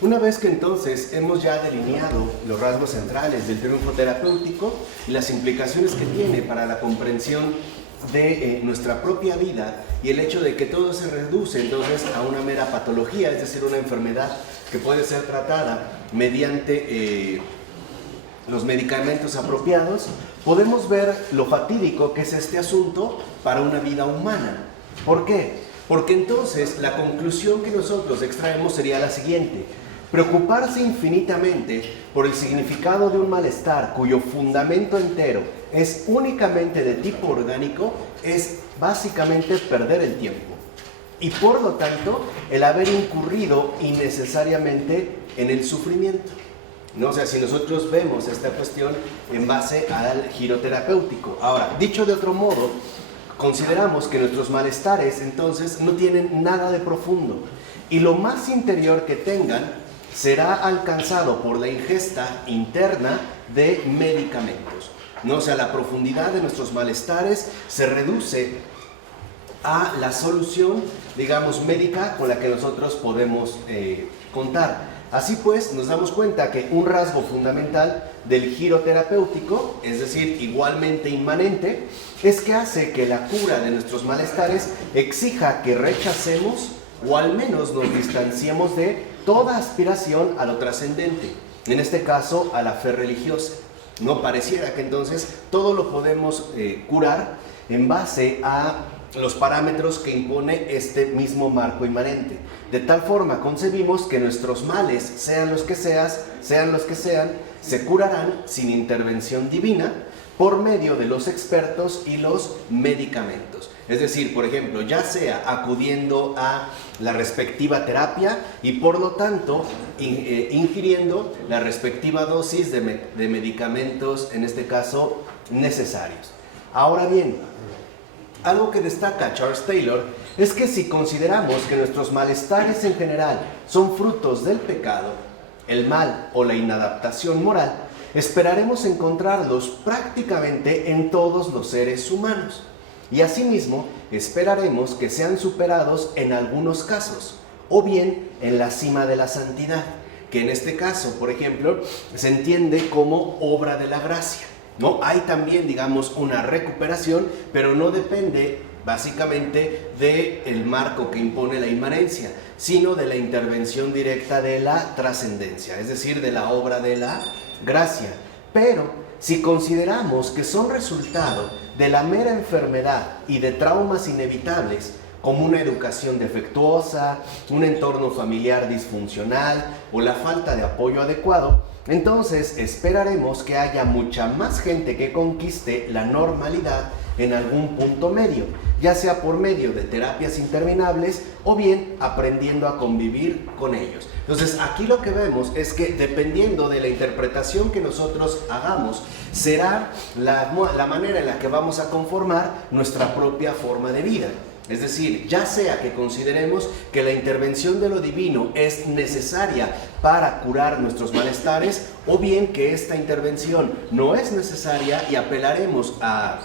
Una vez que entonces hemos ya delineado los rasgos centrales del triunfo terapéutico y las implicaciones que tiene para la comprensión de nuestra propia vida y el hecho de que todo se reduce entonces a una mera patología, es decir, una enfermedad que puede ser tratada mediante los medicamentos apropiados, podemos ver lo fatídico que es este asunto para una vida humana. ¿Por qué? Porque entonces la conclusión que nosotros extraemos sería la siguiente: preocuparse infinitamente por el significado de un malestar cuyo fundamento entero es únicamente de tipo orgánico es básicamente perder el tiempo y por lo tanto el haber incurrido innecesariamente en el sufrimiento, ¿no? O sea, si nosotros vemos esta cuestión en base al giro terapéutico. Ahora, dicho de otro modo, consideramos que nuestros malestares entonces no tienen nada de profundo y lo más interior que tengan será alcanzado por la ingesta interna de medicamentos, ¿no? O sea, la profundidad de nuestros malestares se reduce a la solución, digamos, médica con la que nosotros podemos contar. Así pues, nos damos cuenta que un rasgo fundamental del giro terapéutico, es decir, igualmente inmanente, es que hace que la cura de nuestros malestares exija que rechacemos o al menos nos distanciemos de toda aspiración a lo trascendente, en este caso a la fe religiosa. No pareciera que entonces todo lo podemos curar en base a los parámetros que impone este mismo marco inmanente. De tal forma concebimos que nuestros males, sean los que sean, se curarán sin intervención divina por medio de los expertos y los medicamentos. Es decir, por ejemplo, ya sea acudiendo a la respectiva terapia y por lo tanto ingiriendo la respectiva dosis de medicamentos, en este caso, necesarios. Ahora bien, algo que destaca Charles Taylor es que si consideramos que nuestros malestares en general son frutos del pecado, el mal o la inadaptación moral, esperaremos encontrarlos prácticamente en todos los seres humanos. Y asimismo, esperaremos que sean superados en algunos casos, o bien en la cima de la santidad, que en este caso, por ejemplo, se entiende como obra de la gracia, ¿no? Hay también, digamos, una recuperación, pero no depende básicamente del marco que impone la inmanencia, sino de la intervención directa de la trascendencia, es decir, de la obra de la gracia. Pero si consideramos que son resultado de la mera enfermedad y de traumas inevitables, como una educación defectuosa, un entorno familiar disfuncional o la falta de apoyo adecuado, entonces esperaremos que haya mucha más gente que conquiste la normalidad en algún punto medio, ya sea por medio de terapias interminables o bien aprendiendo a convivir con ellos. Entonces aquí lo que vemos es que dependiendo de la interpretación que nosotros hagamos, será la manera en la que vamos a conformar nuestra propia forma de vida. Es decir, ya sea que consideremos que la intervención de lo divino es necesaria para curar nuestros malestares, o bien que esta intervención no es necesaria y apelaremos a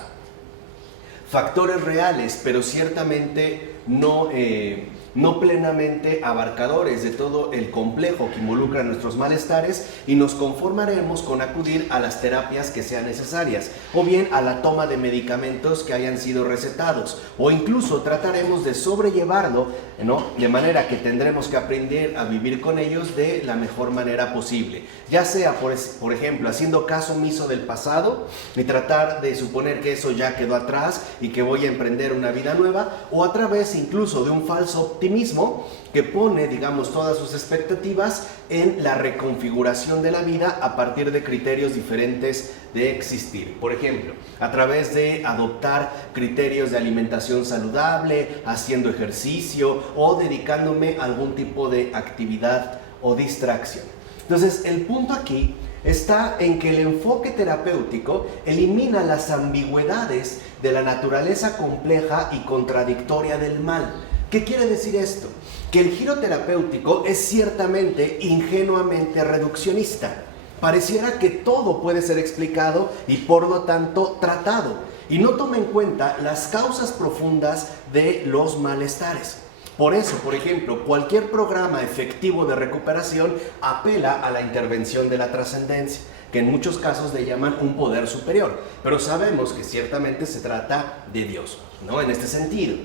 factores reales, pero ciertamente no plenamente abarcadores de todo el complejo que involucra nuestros malestares, y nos conformaremos con acudir a las terapias que sean necesarias o bien a la toma de medicamentos que hayan sido recetados, o incluso trataremos de sobrellevarlo, ¿no? De manera que tendremos que aprender a vivir con ellos de la mejor manera posible, ya sea por ejemplo haciendo caso omiso del pasado y tratar de suponer que eso ya quedó atrás y que voy a emprender una vida nueva, o a través incluso de un falso optimismo que pone, digamos, todas sus expectativas en la reconfiguración de la vida a partir de criterios diferentes de existir. Por ejemplo, a través de adoptar criterios de alimentación saludable, haciendo ejercicio o dedicándome a algún tipo de actividad o distracción. Entonces, el punto aquí está en que el enfoque terapéutico elimina las ambigüedades de la naturaleza compleja y contradictoria del mal. ¿Qué quiere decir esto? Que el giro terapéutico es ciertamente ingenuamente reduccionista. Pareciera que todo puede ser explicado y por lo tanto tratado, y no toma en cuenta las causas profundas de los malestares. Por eso, por ejemplo, cualquier programa efectivo de recuperación apela a la intervención de la trascendencia, que en muchos casos le llaman un poder superior, pero sabemos que ciertamente se trata de Dios, ¿no? En este sentido.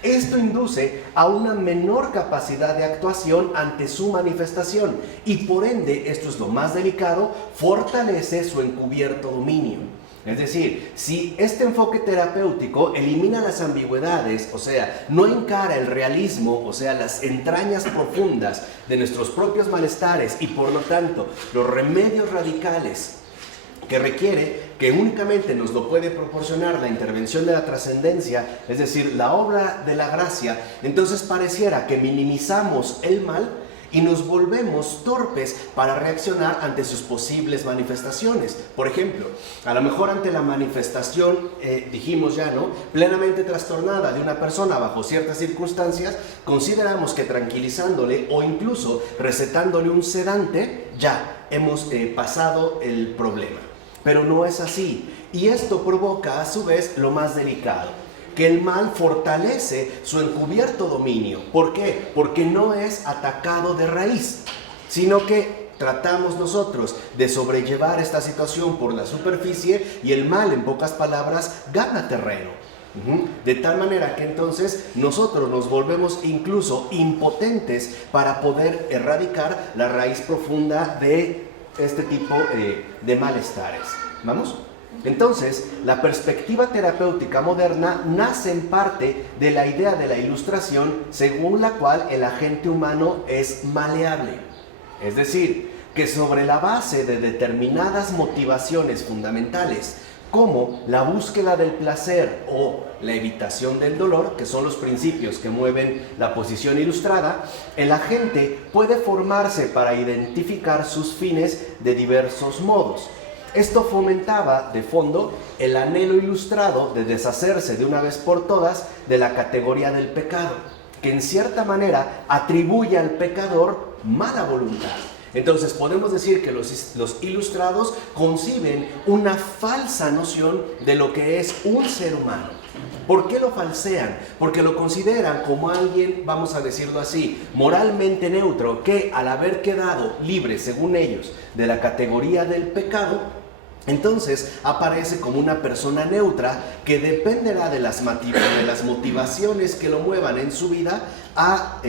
Esto induce a una menor capacidad de actuación ante su manifestación y por ende, esto es lo más delicado, fortalece su encubierto dominio. Es decir, si este enfoque terapéutico elimina las ambigüedades, o sea, no encara el realismo, o sea, las entrañas profundas de nuestros propios malestares y por lo tanto los remedios radicales que requiere, que únicamente nos lo puede proporcionar la intervención de la trascendencia, es decir, la obra de la gracia, entonces pareciera que minimizamos el mal y nos volvemos torpes para reaccionar ante sus posibles manifestaciones. Por ejemplo, a lo mejor ante la manifestación, dijimos ya, ¿no?, plenamente trastornada de una persona bajo ciertas circunstancias, consideramos que tranquilizándole o incluso recetándole un sedante, ya hemos pasado el problema. Pero no es así, y esto provoca a su vez lo más delicado, que el mal fortalece su encubierto dominio. ¿Por qué? Porque no es atacado de raíz, sino que tratamos nosotros de sobrellevar esta situación por la superficie y el mal, en pocas palabras, gana terreno. De tal manera que entonces nosotros nos volvemos incluso impotentes para poder erradicar la raíz profunda de este tipo de malestares. ¿Vamos? Entonces, la perspectiva terapéutica moderna nace en parte de la idea de la ilustración según la cual el agente humano es maleable. Es decir, que sobre la base de determinadas motivaciones fundamentales, como la búsqueda del placer o la evitación del dolor, que son los principios que mueven la posición ilustrada, el agente puede formarse para identificar sus fines de diversos modos. Esto fomentaba, de fondo, el anhelo ilustrado de deshacerse de una vez por todas de la categoría del pecado, que en cierta manera atribuye al pecador mala voluntad. Entonces podemos decir que los ilustrados conciben una falsa noción de lo que es un ser humano. ¿Por qué lo falsean? Porque lo consideran como alguien, vamos a decirlo así, moralmente neutro, que al haber quedado libre, según ellos, de la categoría del pecado, entonces aparece como una persona neutra que dependerá de las motivaciones que lo muevan en su vida a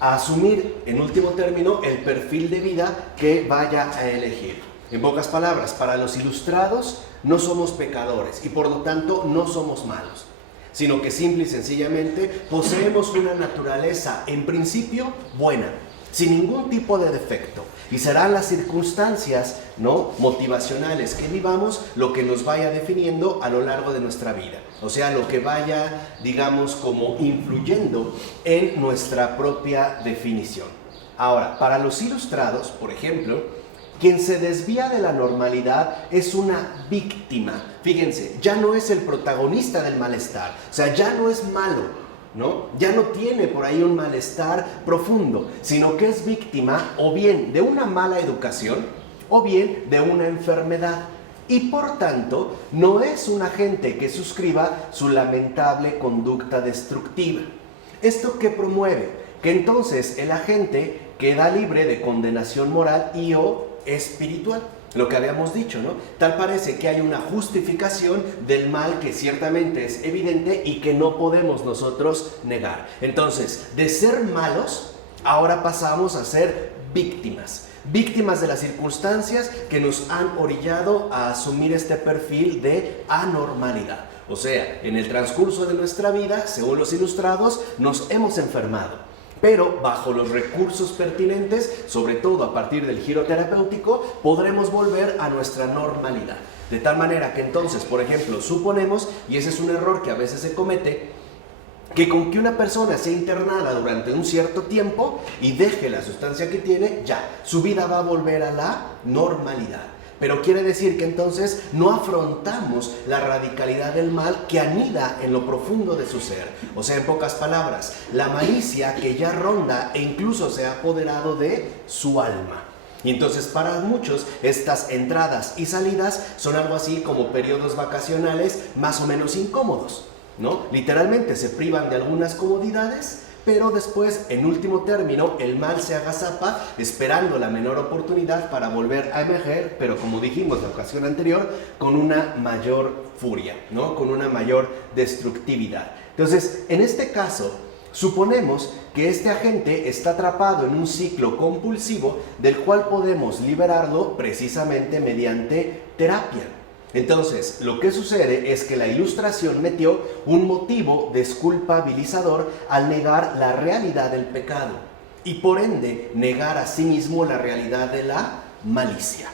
asumir, en último término, el perfil de vida que vaya a elegir. En pocas palabras, para los ilustrados no somos pecadores y por lo tanto no somos malos, sino que simple y sencillamente poseemos una naturaleza en principio buena, sin ningún tipo de defecto, y serán las circunstancias, ¿no?, motivacionales que vivamos lo que nos vaya definiendo a lo largo de nuestra vida, o sea, lo que vaya, digamos, como influyendo en nuestra propia definición. Ahora, para los ilustrados, por ejemplo, quien se desvía de la normalidad es una víctima. Fíjense, ya no es el protagonista del malestar, o sea, ya no es malo, ¿no? Ya no tiene por ahí un malestar profundo, sino que es víctima o bien de una mala educación o bien de una enfermedad. Y por tanto, no es un agente que suscriba su lamentable conducta destructiva. ¿Esto qué promueve? Que entonces el agente queda libre de condenación moral y o espiritual. Lo que habíamos dicho, ¿no? Tal parece que hay una justificación del mal que ciertamente es evidente y que no podemos nosotros negar. Entonces, de ser malos, ahora pasamos a ser víctimas. Víctimas de las circunstancias que nos han orillado a asumir este perfil de anormalidad. O sea, en el transcurso de nuestra vida, según los ilustrados, nos hemos enfermado. Pero bajo los recursos pertinentes, sobre todo a partir del giro terapéutico, podremos volver a nuestra normalidad. De tal manera que entonces, por ejemplo, suponemos, y ese es un error que a veces se comete, que con que una persona sea internada durante un cierto tiempo y deje la sustancia que tiene, ya, su vida va a volver a la normalidad. Pero quiere decir que entonces no afrontamos la radicalidad del mal que anida en lo profundo de su ser. O sea, en pocas palabras, la malicia que ya ronda e incluso se ha apoderado de su alma. Y entonces para muchos estas entradas y salidas son algo así como periodos vacacionales más o menos incómodos, ¿no? Literalmente se privan de algunas comodidades pero después, en último término, el mal se agazapa esperando la menor oportunidad para volver a emerger, pero como dijimos la ocasión anterior, con una mayor furia, ¿no? Con una mayor destructividad. Entonces, en este caso, suponemos que este agente está atrapado en un ciclo compulsivo del cual podemos liberarlo precisamente mediante terapia. Entonces, lo que sucede es que la ilustración metió un motivo desculpabilizador al negar la realidad del pecado y por ende negar a sí mismo la realidad de la malicia,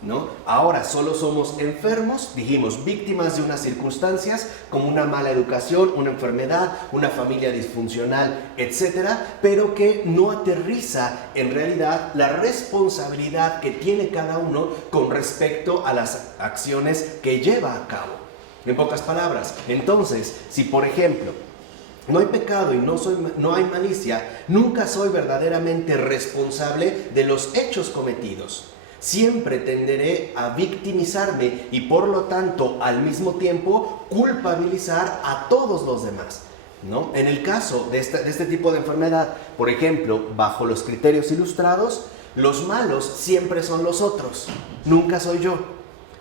¿no? Ahora solo somos enfermos, dijimos, víctimas de unas circunstancias como una mala educación, una enfermedad, una familia disfuncional, etcétera, pero que no aterriza en realidad la responsabilidad que tiene cada uno con respecto a las acciones que lleva a cabo. En pocas palabras, entonces, si por ejemplo no hay pecado y no hay malicia, nunca soy verdaderamente responsable de los hechos cometidos. Siempre tenderé a victimizarme y por lo tanto al mismo tiempo culpabilizar a todos los demás, ¿no? En el caso de este tipo de enfermedad, por ejemplo, bajo los criterios ilustrados, los malos siempre son los otros, nunca soy yo.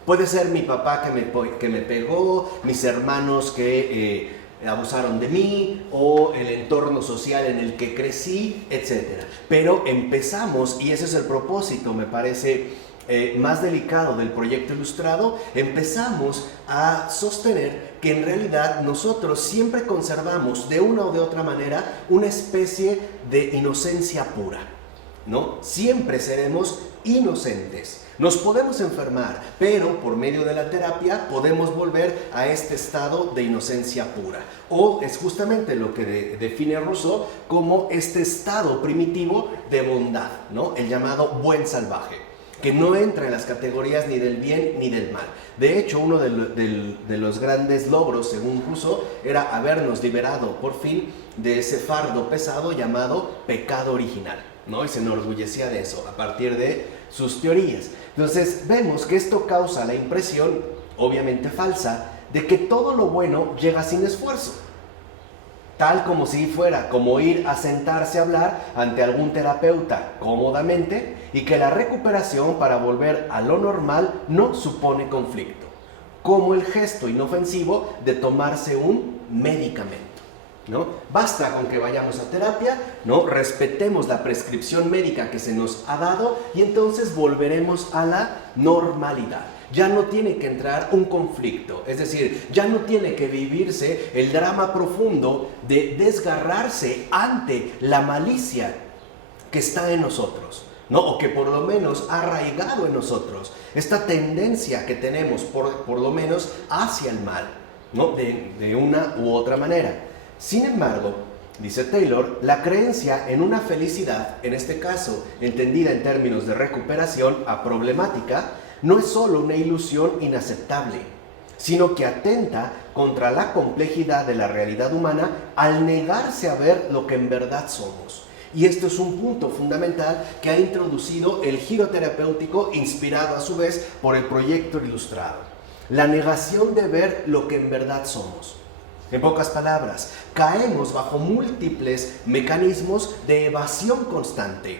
Puede ser mi papá que me pegó, mis hermanos que abusaron de mí o el entorno social en el que crecí, etc. Pero empezamos, y ese es el propósito, me parece más delicado del proyecto ilustrado, empezamos a sostener que en realidad nosotros siempre conservamos de una o de otra manera una especie de inocencia pura, ¿no? Siempre seremos inocentes. Nos podemos enfermar, pero por medio de la terapia podemos volver a este estado de inocencia pura. O es justamente lo que define Rousseau como este estado primitivo de bondad, ¿no? El llamado buen salvaje, que no entra en las categorías ni del bien ni del mal. De hecho, uno de los grandes logros, según Rousseau, era habernos liberado por fin de ese fardo pesado llamado pecado original, ¿no? Y se enorgullecía de eso a partir de sus teorías. Entonces vemos que esto causa la impresión, obviamente falsa, de que todo lo bueno llega sin esfuerzo, tal como si fuera como ir a sentarse a hablar ante algún terapeuta cómodamente y que la recuperación para volver a lo normal no supone conflicto, como el gesto inofensivo de tomarse un medicamento, ¿no? Basta con que vayamos a terapia, ¿no? Respetemos la prescripción médica que se nos ha dado y entonces volveremos a la normalidad. Ya no tiene que entrar un conflicto, es decir, ya no tiene que vivirse el drama profundo de desgarrarse ante la malicia que está en nosotros, ¿no? O que por lo menos ha arraigado en nosotros esta tendencia que tenemos por lo menos hacia el mal, ¿no? De una u otra manera. Sin embargo, dice Taylor, la creencia en una felicidad, en este caso entendida en términos de recuperación a problemática, no es solo una ilusión inaceptable, sino que atenta contra la complejidad de la realidad humana al negarse a ver lo que en verdad somos. Y esto es un punto fundamental que ha introducido el giro terapéutico inspirado a su vez por el proyecto ilustrado. La negación de ver lo que en verdad somos. En pocas palabras, caemos bajo múltiples mecanismos de evasión constante.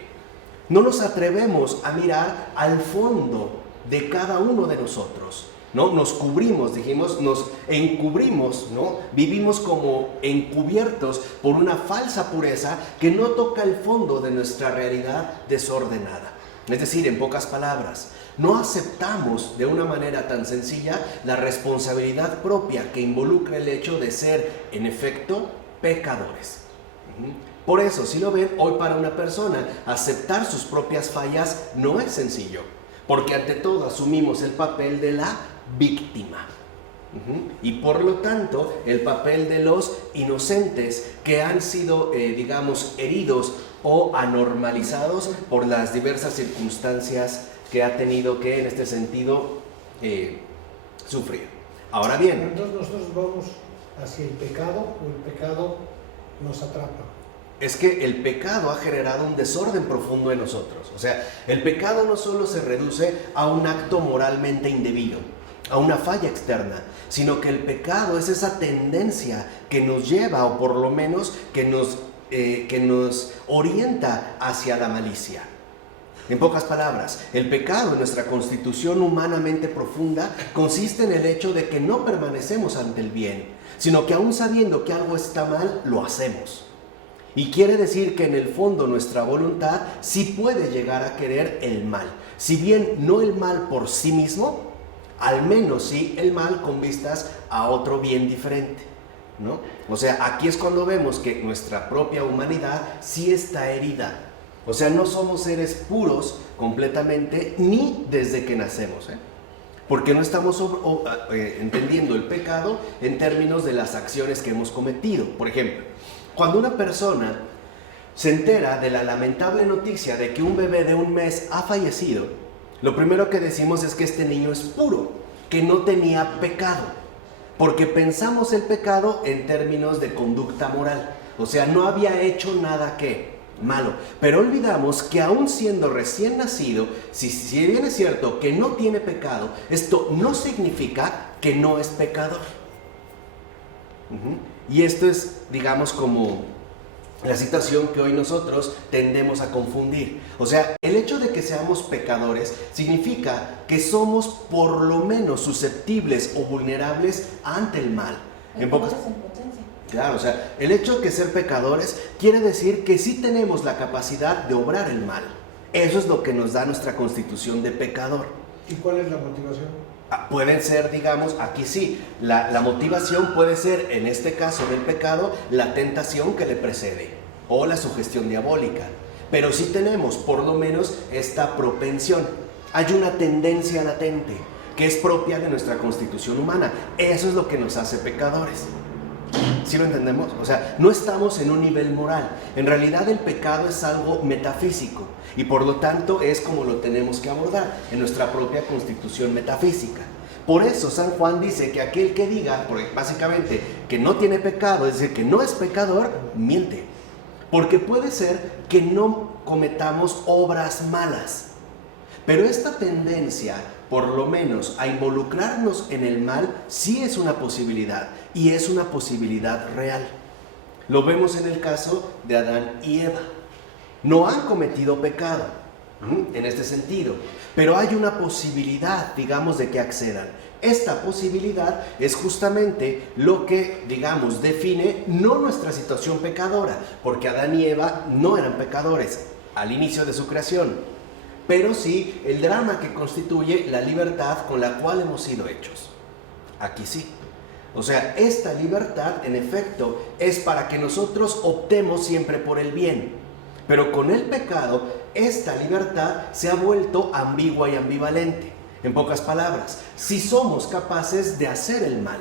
No nos atrevemos a mirar al fondo de cada uno de nosotros, ¿no? Nos cubrimos, dijimos, nos encubrimos, ¿no? Vivimos como encubiertos por una falsa pureza que no toca el fondo de nuestra realidad desordenada. Es decir, en pocas palabras, no aceptamos de una manera tan sencilla la responsabilidad propia que involucra el hecho de ser, en efecto, pecadores. Por eso, si lo ven, hoy para una persona aceptar sus propias fallas no es sencillo, porque ante todo asumimos el papel de la víctima. Y por lo tanto, el papel de los inocentes que han sido, digamos, heridos o anormalizados por las diversas circunstancias que ha tenido que, en este sentido, sufrir. Ahora bien... Entonces nosotros vamos hacia el pecado o el pecado nos atrapa. Es que el pecado ha generado un desorden profundo en nosotros. O sea, el pecado no solo se reduce a un acto moralmente indebido, a una falla externa, sino que el pecado es esa tendencia que nos lleva, o por lo menos que nos que nos orienta hacia la malicia. En pocas palabras, el pecado en nuestra constitución humanamente profunda consiste en el hecho de que no permanecemos ante el bien, sino que aún sabiendo que algo está mal, lo hacemos. Y quiere decir que en el fondo nuestra voluntad sí puede llegar a querer el mal. Si bien no el mal por sí mismo, al menos sí el mal con vistas a otro bien diferente, ¿no? O sea, aquí es cuando vemos que nuestra propia humanidad sí está herida. O sea, no somos seres puros completamente ni desde que nacemos, porque no estamos entendiendo el pecado en términos de las acciones que hemos cometido. Por ejemplo, cuando una persona se entera de la lamentable noticia de que un bebé de 1 mes ha fallecido, lo primero que decimos es que este niño es puro, que no tenía pecado, porque pensamos el pecado en términos de conducta moral. O sea, no había hecho nada malo, pero olvidamos que aún siendo recién nacido, si bien es cierto que no tiene pecado, esto no significa que no es pecador. Y esto es, digamos, como la situación que hoy nosotros tendemos a confundir. O sea, el hecho de que seamos pecadores significa que somos por lo menos susceptibles o vulnerables ante el mal. Claro, o sea, el hecho de que ser pecadores quiere decir que sí tenemos la capacidad de obrar el mal. Eso es lo que nos da nuestra constitución de pecador. ¿Y cuál es la motivación? Pueden ser, digamos, aquí sí, la motivación puede ser, en este caso del pecado, la tentación que le precede o la sugestión diabólica. Pero sí tenemos por lo menos esta propensión. Hay una tendencia latente que es propia de nuestra constitución humana. Eso es lo que nos hace pecadores. ¿Sí lo entendemos? O sea, no estamos en un nivel moral. En realidad el pecado es algo metafísico y por lo tanto es como lo tenemos que abordar en nuestra propia constitución metafísica. Por eso San Juan dice que aquel que diga, básicamente, que no tiene pecado, es decir, que no es pecador, miente. Porque puede ser que no cometamos obras malas, pero esta tendencia, por lo menos, a involucrarnos en el mal, sí es una posibilidad, y es una posibilidad real. Lo vemos en el caso de Adán y Eva. No han cometido pecado, en este sentido, pero hay una posibilidad, digamos, de que accedan. Esta posibilidad es justamente lo que, digamos, define no nuestra situación pecadora, porque Adán y Eva no eran pecadores al inicio de su creación, pero sí el drama que constituye la libertad con la cual hemos sido hechos. Aquí sí. O sea, esta libertad, en efecto, es para que nosotros optemos siempre por el bien. Pero con el pecado, esta libertad se ha vuelto ambigua y ambivalente. En pocas palabras, si somos capaces de hacer el mal.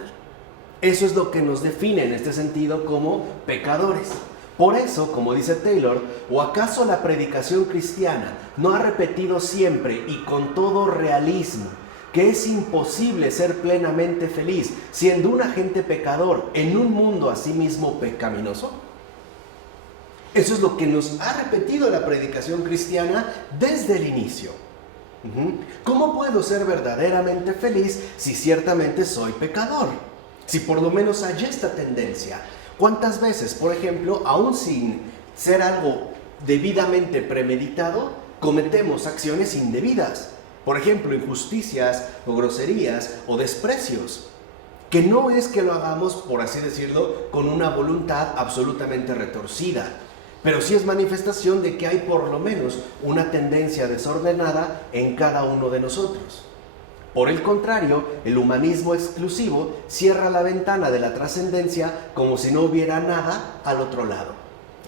Eso es lo que nos define en este sentido como pecadores. Por eso, como dice Taylor, ¿o acaso la predicación cristiana no ha repetido siempre y con todo realismo que es imposible ser plenamente feliz siendo un agente pecador en un mundo asimismo pecaminoso? Eso es lo que nos ha repetido la predicación cristiana desde el inicio. ¿Cómo puedo ser verdaderamente feliz si ciertamente soy pecador? Si por lo menos hay esta tendencia. ¿Cuántas veces, por ejemplo, aún sin ser algo debidamente premeditado, cometemos acciones indebidas? Por ejemplo, injusticias o groserías o desprecios. Que no es que lo hagamos, por así decirlo, con una voluntad absolutamente retorcida, pero sí es manifestación de que hay por lo menos una tendencia desordenada en cada uno de nosotros. Por el contrario, el humanismo exclusivo cierra la ventana de la trascendencia como si no hubiera nada al otro lado.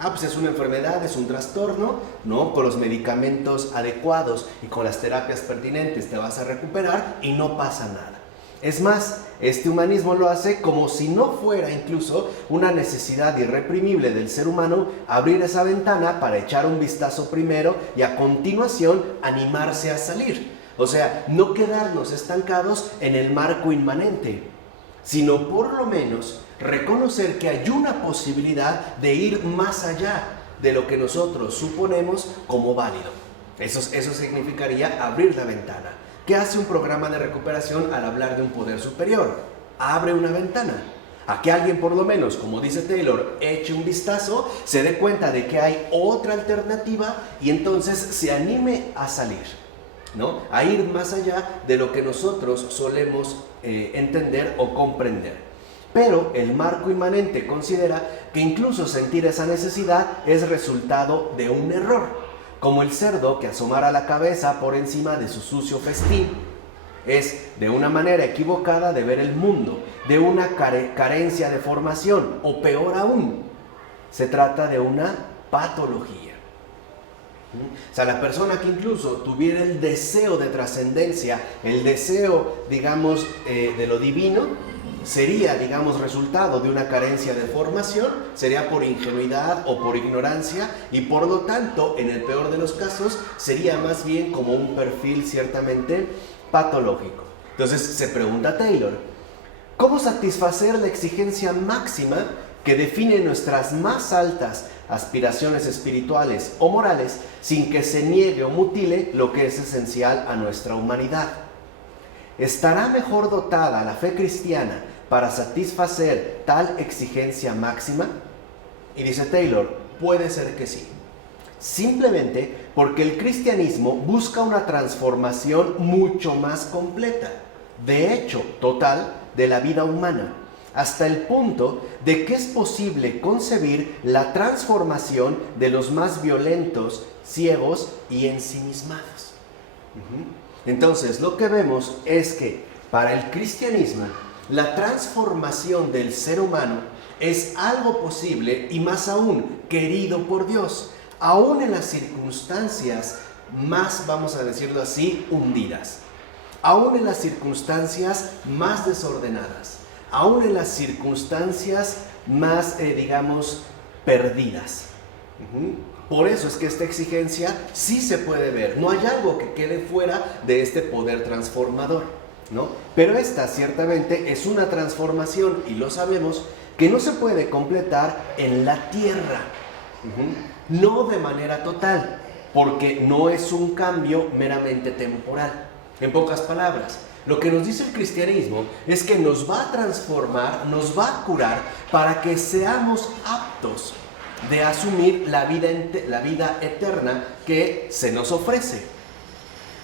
Pues es una enfermedad, es un trastorno, ¿no? Con los medicamentos adecuados y con las terapias pertinentes te vas a recuperar y no pasa nada. Es más, este humanismo lo hace como si no fuera incluso una necesidad irreprimible del ser humano abrir esa ventana para echar un vistazo primero y a continuación animarse a salir. O sea, no quedarnos estancados en el marco inmanente, sino por lo menos reconocer que hay una posibilidad de ir más allá de lo que nosotros suponemos como válido. Eso significaría abrir la ventana. ¿Qué hace un programa de recuperación al hablar de un poder superior? Abre una ventana. A que alguien por lo menos, como dice Taylor, eche un vistazo, se dé cuenta de que hay otra alternativa y entonces se anime a salir, ¿no? A ir más allá de lo que nosotros solemos entender o comprender. Pero el marco inmanente considera que incluso sentir esa necesidad es resultado de un error, como el cerdo que asomara la cabeza por encima de su sucio festín. Es de una manera equivocada de ver el mundo, de una carencia de formación, o peor aún, se trata de una patología. O sea, la persona que incluso tuviera el deseo de trascendencia, el deseo, digamos, de lo divino, sería, digamos, resultado de una carencia de formación, sería por ingenuidad o por ignorancia, y por lo tanto, en el peor de los casos, sería más bien como un perfil ciertamente patológico. Entonces se pregunta Taylor, ¿cómo satisfacer la exigencia máxima que define nuestras más altas aspiraciones espirituales o morales sin que se niegue o mutile lo que es esencial a nuestra humanidad? ¿Estará mejor dotada la fe cristiana para satisfacer tal exigencia máxima? Y dice Taylor, puede ser que sí. Simplemente porque el cristianismo busca una transformación mucho más completa, de hecho, total, de la vida humana, hasta el punto de que es posible concebir la transformación de los más violentos, ciegos y ensimismados. Entonces, lo que vemos es que para el cristianismo, la transformación del ser humano es algo posible y más aún querido por Dios, aún en las circunstancias más, vamos a decirlo así, hundidas, aún en las circunstancias más desordenadas, aún en las circunstancias más, digamos, perdidas. Por eso es que esta exigencia sí se puede ver, no hay algo que quede fuera de este poder transformador, ¿no? Pero esta ciertamente es una transformación, y lo sabemos, que no se puede completar en la tierra. No de manera total, porque no es un cambio meramente temporal. En pocas palabras, lo que nos dice el cristianismo es que nos va a transformar, nos va a curar para que seamos aptos de asumir la vida eterna que se nos ofrece.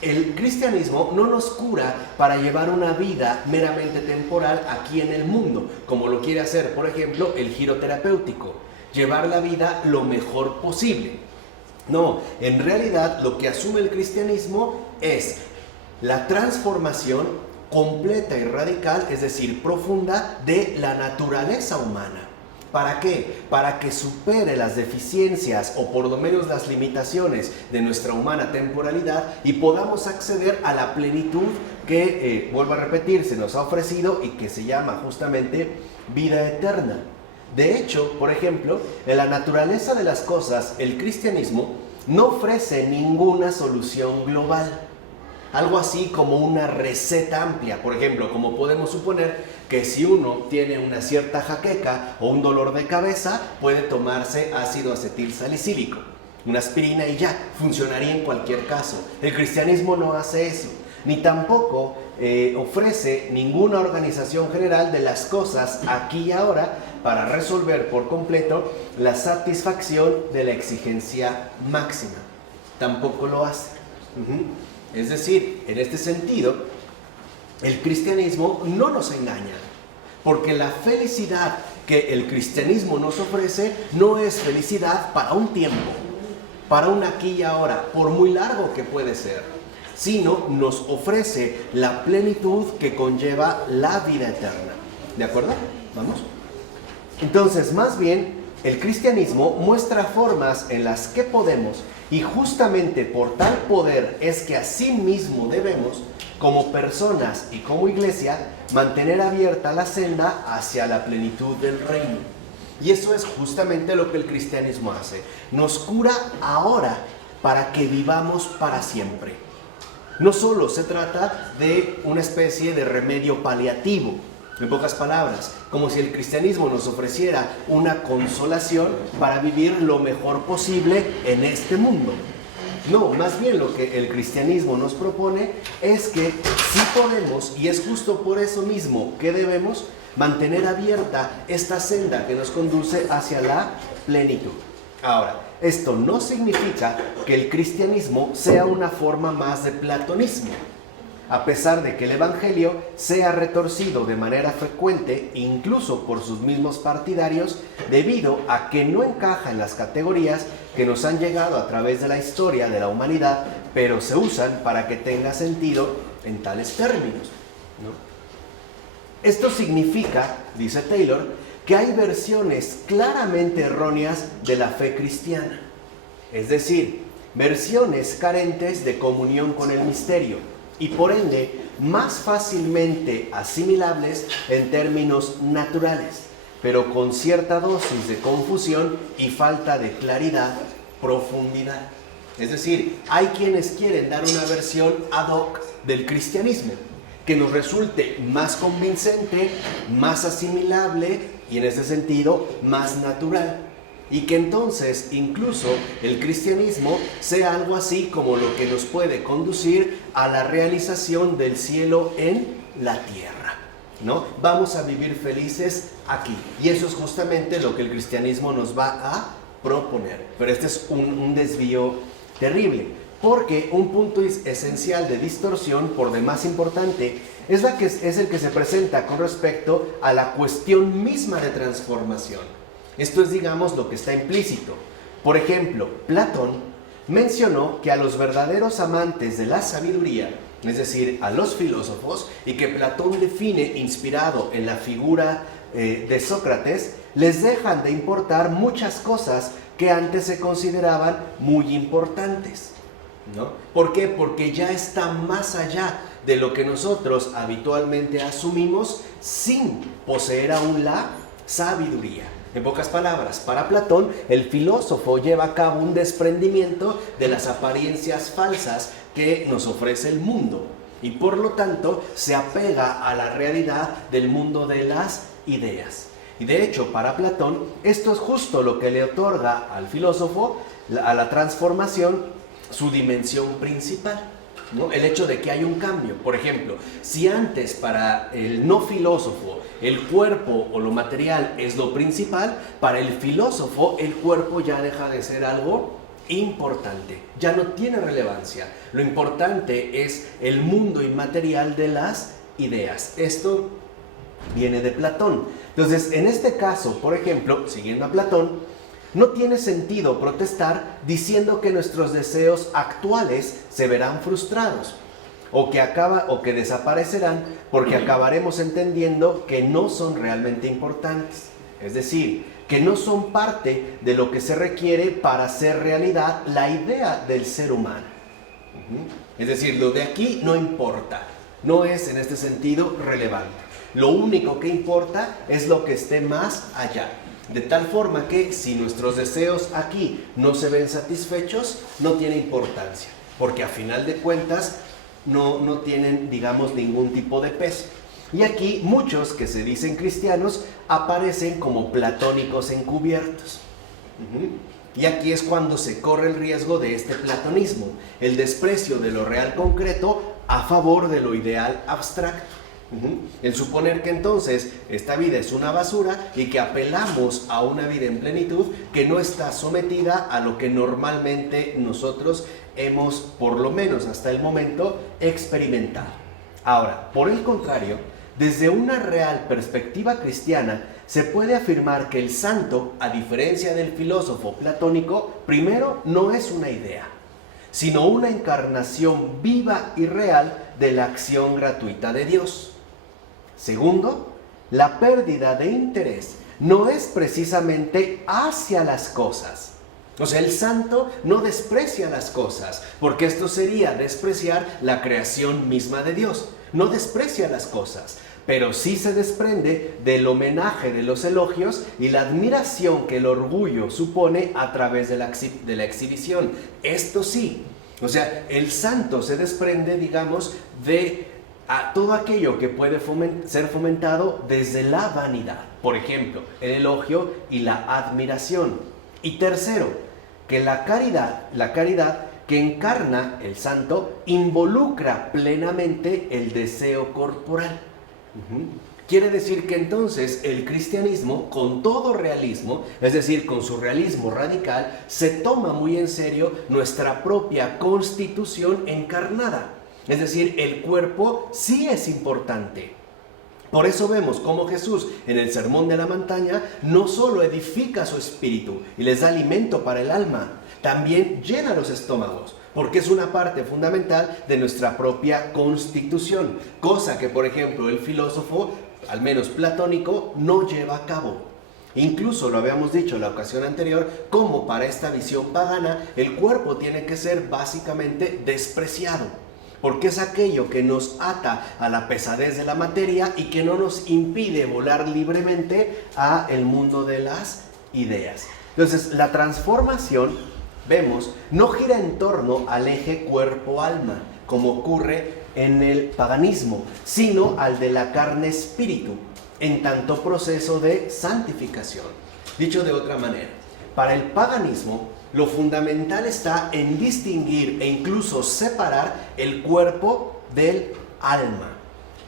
El cristianismo no nos cura para llevar una vida meramente temporal aquí en el mundo, como lo quiere hacer, por ejemplo, el giro terapéutico. Llevar la vida lo mejor posible. No, en realidad lo que asume el cristianismo es la transformación completa y radical, es decir, profunda, de la naturaleza humana. ¿Para qué? Para que supere las deficiencias o por lo menos las limitaciones de nuestra humana temporalidad y podamos acceder a la plenitud que, vuelvo a repetir, se nos ha ofrecido y que se llama justamente vida eterna. De hecho, por ejemplo, en la naturaleza de las cosas, el cristianismo no ofrece ninguna solución global. Algo así como una receta amplia, por ejemplo, como podemos suponer que si uno tiene una cierta jaqueca o un dolor de cabeza, puede tomarse ácido acetilsalicílico, una aspirina y ya, funcionaría en cualquier caso. El cristianismo no hace eso, ni tampoco ofrece ninguna organización general de las cosas aquí y ahora para resolver por completo la satisfacción de la exigencia máxima. Tampoco lo hace. Es decir, en este sentido, el cristianismo no nos engaña, porque la felicidad que el cristianismo nos ofrece no es felicidad para un tiempo, para un aquí y ahora, por muy largo que puede ser, sino nos ofrece la plenitud que conlleva la vida eterna. ¿De acuerdo? ¿Vamos? Entonces, más bien, el cristianismo muestra formas en las que podemos, y justamente por tal poder es que así mismo debemos, como personas y como iglesia, mantener abierta la senda hacia la plenitud del reino. Y eso es justamente lo que el cristianismo hace. Nos cura ahora para que vivamos para siempre. No solo se trata de una especie de remedio paliativo, en pocas palabras, como si el cristianismo nos ofreciera una consolación para vivir lo mejor posible en este mundo. No, más bien lo que el cristianismo nos propone es que sí podemos, y es justo por eso mismo que debemos, mantener abierta esta senda que nos conduce hacia la plenitud. Ahora, esto no significa que el cristianismo sea una forma más de platonismo, a pesar de que el evangelio sea retorcido de manera frecuente, incluso por sus mismos partidarios, debido a que no encaja en las categorías que nos han llegado a través de la historia de la humanidad, pero se usan para que tenga sentido en tales términos, ¿no? Esto significa, dice Taylor, que hay versiones claramente erróneas de la fe cristiana, es decir, versiones carentes de comunión con el misterio y por ende más fácilmente asimilables en términos naturales, pero con cierta dosis de confusión y falta de claridad, profundidad. Es decir, hay quienes quieren dar una versión ad hoc del cristianismo que nos resulte más convincente, más asimilable y en ese sentido más natural. Y que entonces incluso el cristianismo sea algo así como lo que nos puede conducir a la realización del cielo en la tierra, ¿no? Vamos a vivir felices aquí. Y eso es justamente lo que el cristianismo nos va a proponer. Pero este es un desvío terrible, porque un punto esencial de distorsión, por demás importante, es el que se presenta con respecto a la cuestión misma de transformación. Esto es, digamos, lo que está implícito. Por ejemplo, Platón mencionó que a los verdaderos amantes de la sabiduría, es decir, a los filósofos, y que Platón define inspirado en la figura de Sócrates, les dejan de importar muchas cosas que antes se consideraban muy importantes, ¿no? ¿Por qué? Porque ya está más allá de lo que nosotros habitualmente asumimos sin poseer aún la sabiduría. En pocas palabras, para Platón, el filósofo lleva a cabo un desprendimiento de las apariencias falsas que nos ofrece el mundo y por lo tanto se apega a la realidad del mundo de las ideas. Y de hecho, para Platón, esto es justo lo que le otorga al filósofo, a la transformación, su dimensión principal, ¿no? El hecho de que hay un cambio. Por ejemplo, si antes para el no filósofo el cuerpo o lo material es lo principal, para el filósofo el cuerpo ya deja de ser algo importante, ya no tiene relevancia. Lo importante es el mundo inmaterial de las ideas. Esto viene de Platón. Entonces, en este caso, por ejemplo, siguiendo a Platón, no tiene sentido protestar diciendo que nuestros deseos actuales se verán frustrados o que desaparecerán porque acabaremos entendiendo que no son realmente importantes. Es decir, que no son parte de lo que se requiere para hacer realidad la idea del ser humano. Es decir, lo de aquí no importa, no es en este sentido relevante. Lo único que importa es lo que esté más allá. De tal forma que si nuestros deseos aquí no se ven satisfechos, no tiene importancia, porque a final de cuentas no tienen, digamos, ningún tipo de peso. Y aquí muchos que se dicen cristianos aparecen como platónicos encubiertos. Y aquí es cuando se corre el riesgo de este platonismo, el desprecio de lo real concreto a favor de lo ideal abstracto. El suponer que entonces esta vida es una basura y que apelamos a una vida en plenitud que no está sometida a lo que normalmente nosotros hemos, por lo menos hasta el momento, experimentado. Ahora, por el contrario, desde una real perspectiva cristiana, se puede afirmar que el santo, a diferencia del filósofo platónico, primero no es una idea, sino una encarnación viva y real de la acción gratuita de Dios. Segundo, la pérdida de interés no es precisamente hacia las cosas. O sea, el santo no desprecia las cosas, porque esto sería despreciar la creación misma de Dios. No desprecia las cosas, pero sí se desprende del homenaje de los elogios y la admiración que el orgullo supone a través de la exhibición. Esto sí, o sea, el santo se desprende, digamos, de a todo aquello que puede ser fomentado desde la vanidad. Por ejemplo, el elogio y la admiración. Y tercero, que la caridad que encarna el santo involucra plenamente el deseo corporal. Quiere decir que entonces el cristianismo, con todo realismo, es decir, con su realismo radical, se toma muy en serio nuestra propia constitución encarnada. Es decir, el cuerpo sí es importante. Por eso vemos cómo Jesús en el Sermón de la Montaña no solo edifica su espíritu y les da alimento para el alma, también llena los estómagos, porque es una parte fundamental de nuestra propia constitución, cosa que, por ejemplo, el filósofo, al menos platónico, no lleva a cabo. Incluso lo habíamos dicho en la ocasión anterior, como para esta visión pagana, el cuerpo tiene que ser básicamente despreciado, porque es aquello que nos ata a la pesadez de la materia y que no nos impide volar libremente a el mundo de las ideas. Entonces, la transformación, vemos, no gira en torno al eje cuerpo-alma, como ocurre en el paganismo, sino al de la carne-espíritu, en tanto proceso de santificación. Dicho de otra manera, para el paganismo, lo fundamental está en distinguir e incluso separar el cuerpo del alma.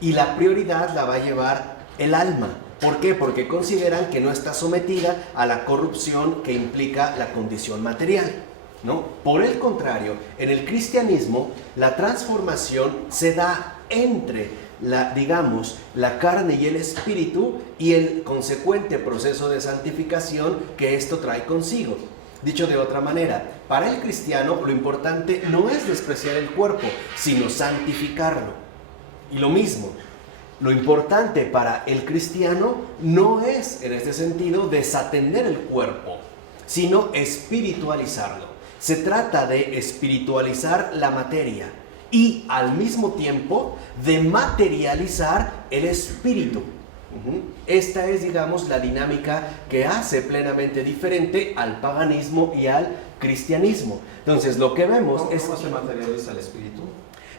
Y la prioridad la va a llevar el alma. ¿Por qué? Porque consideran que no está sometida a la corrupción que implica la condición material, ¿no? Por el contrario, en el cristianismo, la transformación se da entre la carne y el espíritu y el consecuente proceso de santificación que esto trae consigo. Dicho de otra manera, para el cristiano lo importante no es despreciar el cuerpo, sino santificarlo. Y lo mismo, lo importante para el cristiano no es, en este sentido, desatender el cuerpo, sino espiritualizarlo. Se trata de espiritualizar la materia y al mismo tiempo de materializar el espíritu. Esta es, digamos, la dinámica que hace plenamente diferente al paganismo y al cristianismo. Entonces, lo que vemos es... ¿Cómo se materializa el espíritu?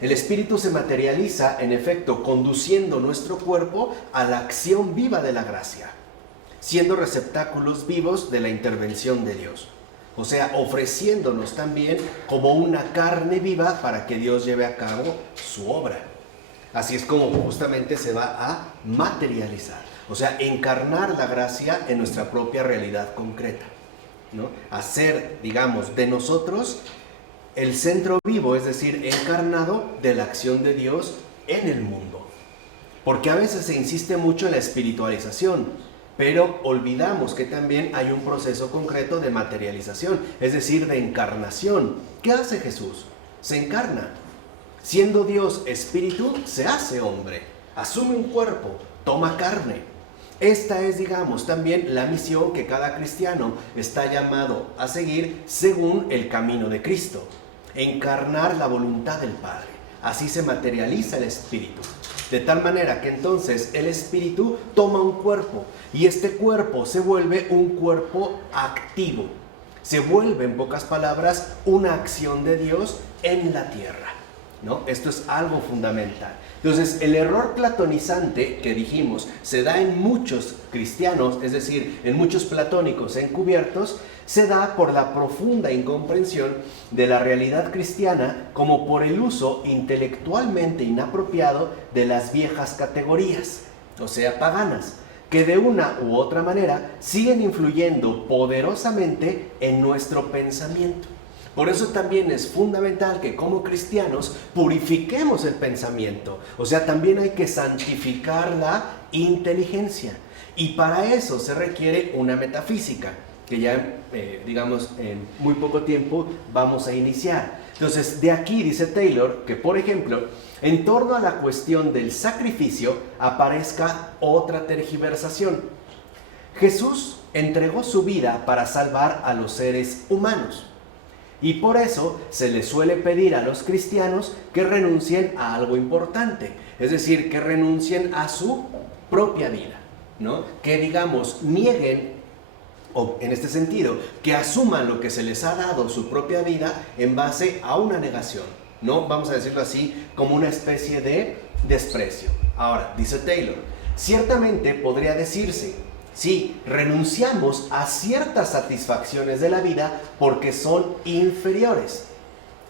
El espíritu se materializa, en efecto, conduciendo nuestro cuerpo a la acción viva de la gracia, siendo receptáculos vivos de la intervención de Dios. O sea, ofreciéndonos también como una carne viva para que Dios lleve a cabo su obra. Así es como justamente se va a materializar, o sea, encarnar la gracia en nuestra propia realidad concreta, ¿no? Hacer, digamos, de nosotros el centro vivo, es decir, encarnado de la acción de Dios en el mundo. Porque a veces se insiste mucho en la espiritualización, pero olvidamos que también hay un proceso concreto de materialización, es decir, de encarnación. ¿Qué hace Jesús? Se encarna. Siendo Dios espíritu, se hace hombre, asume un cuerpo, toma carne. Esta es, digamos, también la misión que cada cristiano está llamado a seguir según el camino de Cristo. Encarnar la voluntad del Padre. Así se materializa el espíritu. De tal manera que entonces el espíritu toma un cuerpo y este cuerpo se vuelve un cuerpo activo. Se vuelve, en pocas palabras, una acción de Dios en la tierra, ¿no? Esto es algo fundamental. Entonces, el error platonizante que dijimos se da en muchos cristianos, es decir, en muchos platónicos encubiertos, se da por la profunda incomprensión de la realidad cristiana como por el uso intelectualmente inapropiado de las viejas categorías, o sea, paganas, que de una u otra manera siguen influyendo poderosamente en nuestro pensamiento. Por eso también es fundamental que como cristianos purifiquemos el pensamiento. O sea, también hay que santificar la inteligencia. Y para eso se requiere una metafísica, que ya, digamos, en muy poco tiempo vamos a iniciar. Entonces, de aquí dice Taylor que, por ejemplo, en torno a la cuestión del sacrificio aparezca otra tergiversación. Jesús entregó su vida para salvar a los seres humanos. Y por eso se les suele pedir a los cristianos que renuncien a algo importante, es decir, que renuncien a su propia vida, ¿no? Que, digamos, nieguen, o en este sentido, que asuman lo que se les ha dado, su propia vida, en base a una negación, ¿no? Vamos a decirlo así, como una especie de desprecio. Ahora, dice Taylor, ciertamente podría decirse, sí, renunciamos a ciertas satisfacciones de la vida porque son inferiores.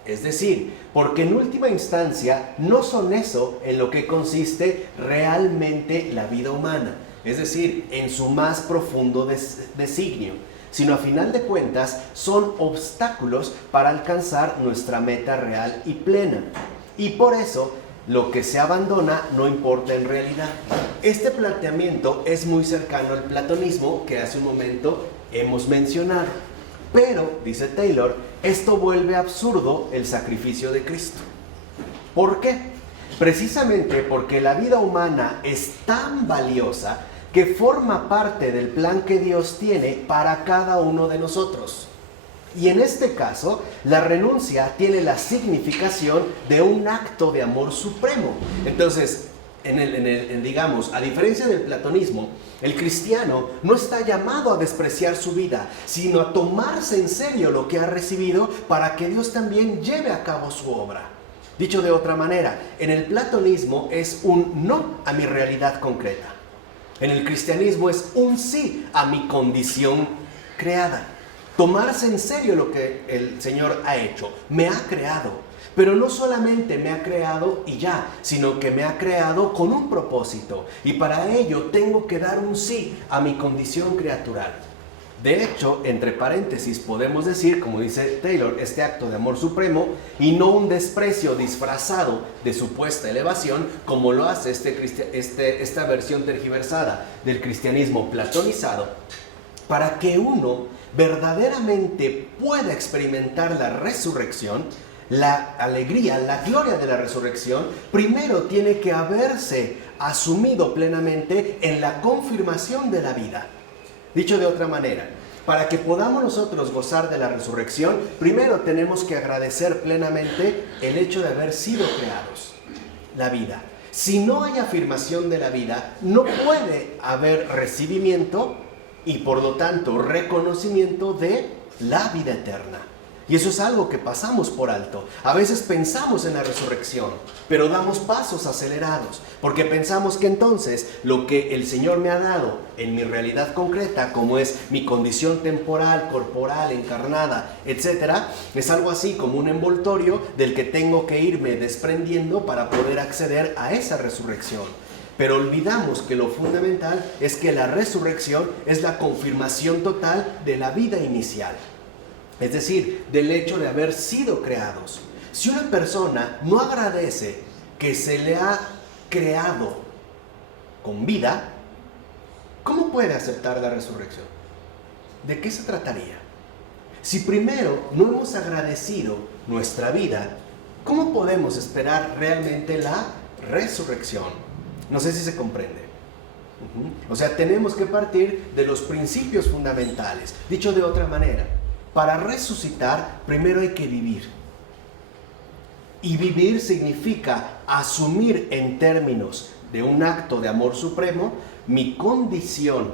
Es decir, porque en última instancia no son eso en lo que consiste realmente la vida humana, es decir, en su más profundo designio, sino a final de cuentas son obstáculos para alcanzar nuestra meta real y plena. Y por eso lo que se abandona no importa en realidad. Este planteamiento es muy cercano al platonismo que hace un momento hemos mencionado. Pero, dice Taylor, esto vuelve absurdo el sacrificio de Cristo. ¿Por qué? Precisamente porque la vida humana es tan valiosa que forma parte del plan que Dios tiene para cada uno de nosotros. Y en este caso, la renuncia tiene la significación de un acto de amor supremo. Entonces, digamos, a diferencia del platonismo, el cristiano no está llamado a despreciar su vida, sino a tomarse en serio lo que ha recibido para que Dios también lleve a cabo su obra. Dicho de otra manera, en el platonismo es un no a mi realidad concreta. En el cristianismo es un sí a mi condición creada. Tomarse en serio lo que el Señor ha hecho. Me ha creado. Pero no solamente me ha creado y ya, sino que me ha creado con un propósito. Y para ello tengo que dar un sí a mi condición criatural. De hecho, entre paréntesis podemos decir, como dice Taylor, este acto de amor supremo y no un desprecio disfrazado de supuesta elevación, como lo hace esta versión tergiversada del cristianismo platonizado, para que uno verdaderamente pueda experimentar la resurrección, la alegría, la gloria de la resurrección, primero tiene que haberse asumido plenamente en la confirmación de la vida. Dicho de otra manera, para que podamos nosotros gozar de la resurrección, primero tenemos que agradecer plenamente el hecho de haber sido creados, la vida. Si no hay afirmación de la vida, no puede haber recibimiento y por lo tanto reconocimiento de la vida eterna. Y eso es algo que pasamos por alto. A veces pensamos en la resurrección, pero damos pasos acelerados, porque pensamos que entonces lo que el Señor me ha dado en mi realidad concreta, como es mi condición temporal, corporal, encarnada, etc., es algo así como un envoltorio del que tengo que irme desprendiendo para poder acceder a esa resurrección. Pero olvidamos que lo fundamental es que la resurrección es la confirmación total de la vida inicial. Es decir, del hecho de haber sido creados. Si una persona no agradece que se le ha creado con vida, ¿cómo puede aceptar la resurrección? ¿De qué se trataría? Si primero no hemos agradecido nuestra vida, ¿cómo podemos esperar realmente la resurrección? No sé si se comprende. O sea, tenemos que partir de los principios fundamentales. Dicho de otra manera, para resucitar, primero hay que vivir. Y vivir significa asumir en términos de un acto de amor supremo mi condición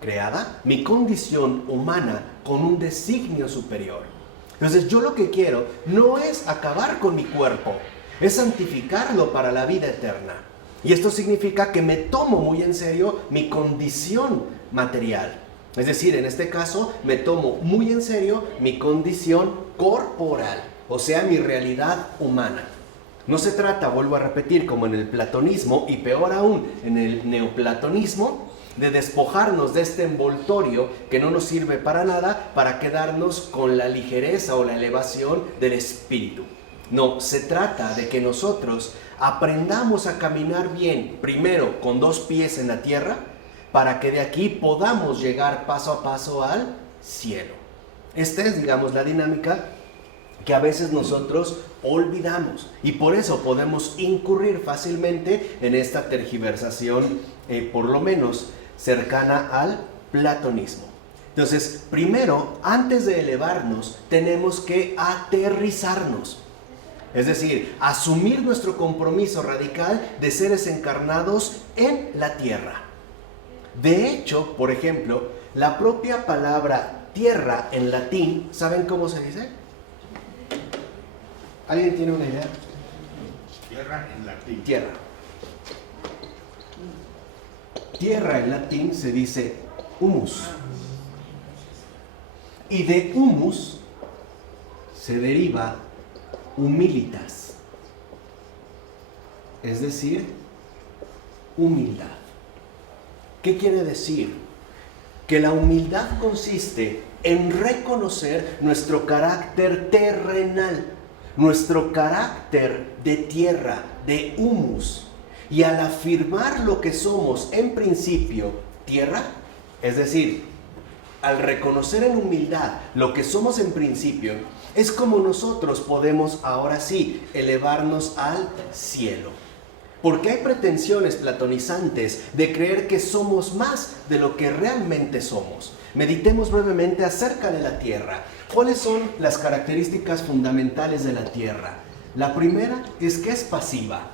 creada, mi condición humana con un designio superior. Entonces yo lo que quiero no es acabar con mi cuerpo, es santificarlo para la vida eterna. Y esto significa que me tomo muy en serio mi condición material. Es decir, en este caso me tomo muy en serio mi condición corporal, o sea, mi realidad humana. No se trata, vuelvo a repetir, como en el platonismo y peor aún en el neoplatonismo, de despojarnos de este envoltorio que no nos sirve para nada para quedarnos con la ligereza o la elevación del espíritu. No, se trata de que nosotros aprendamos a caminar bien, primero con 2 pies en la tierra, para que de aquí podamos llegar paso a paso al cielo. Esta es, digamos, la dinámica que a veces nosotros olvidamos y por eso podemos incurrir fácilmente en esta tergiversación, por lo menos cercana al platonismo. Entonces, primero, antes de elevarnos, tenemos que aterrizarnos. Es decir, asumir nuestro compromiso radical de seres encarnados en la tierra. De hecho, por ejemplo, la propia palabra tierra en latín, ¿saben cómo se dice? ¿Alguien tiene una idea? Tierra en latín. Tierra. Tierra en latín se dice humus. Y de humus se deriva humilitas, es decir, humildad. ¿Qué quiere decir? Que la humildad consiste en reconocer nuestro carácter terrenal, nuestro carácter de tierra, de humus, y al afirmar lo que somos en principio, tierra, es decir, al reconocer en humildad lo que somos en principio, es como nosotros podemos ahora sí elevarnos al cielo. Porque hay pretensiones platonizantes de creer que somos más de lo que realmente somos. Meditemos brevemente acerca de la tierra. ¿Cuáles son las características fundamentales de la tierra? La primera es que es pasiva.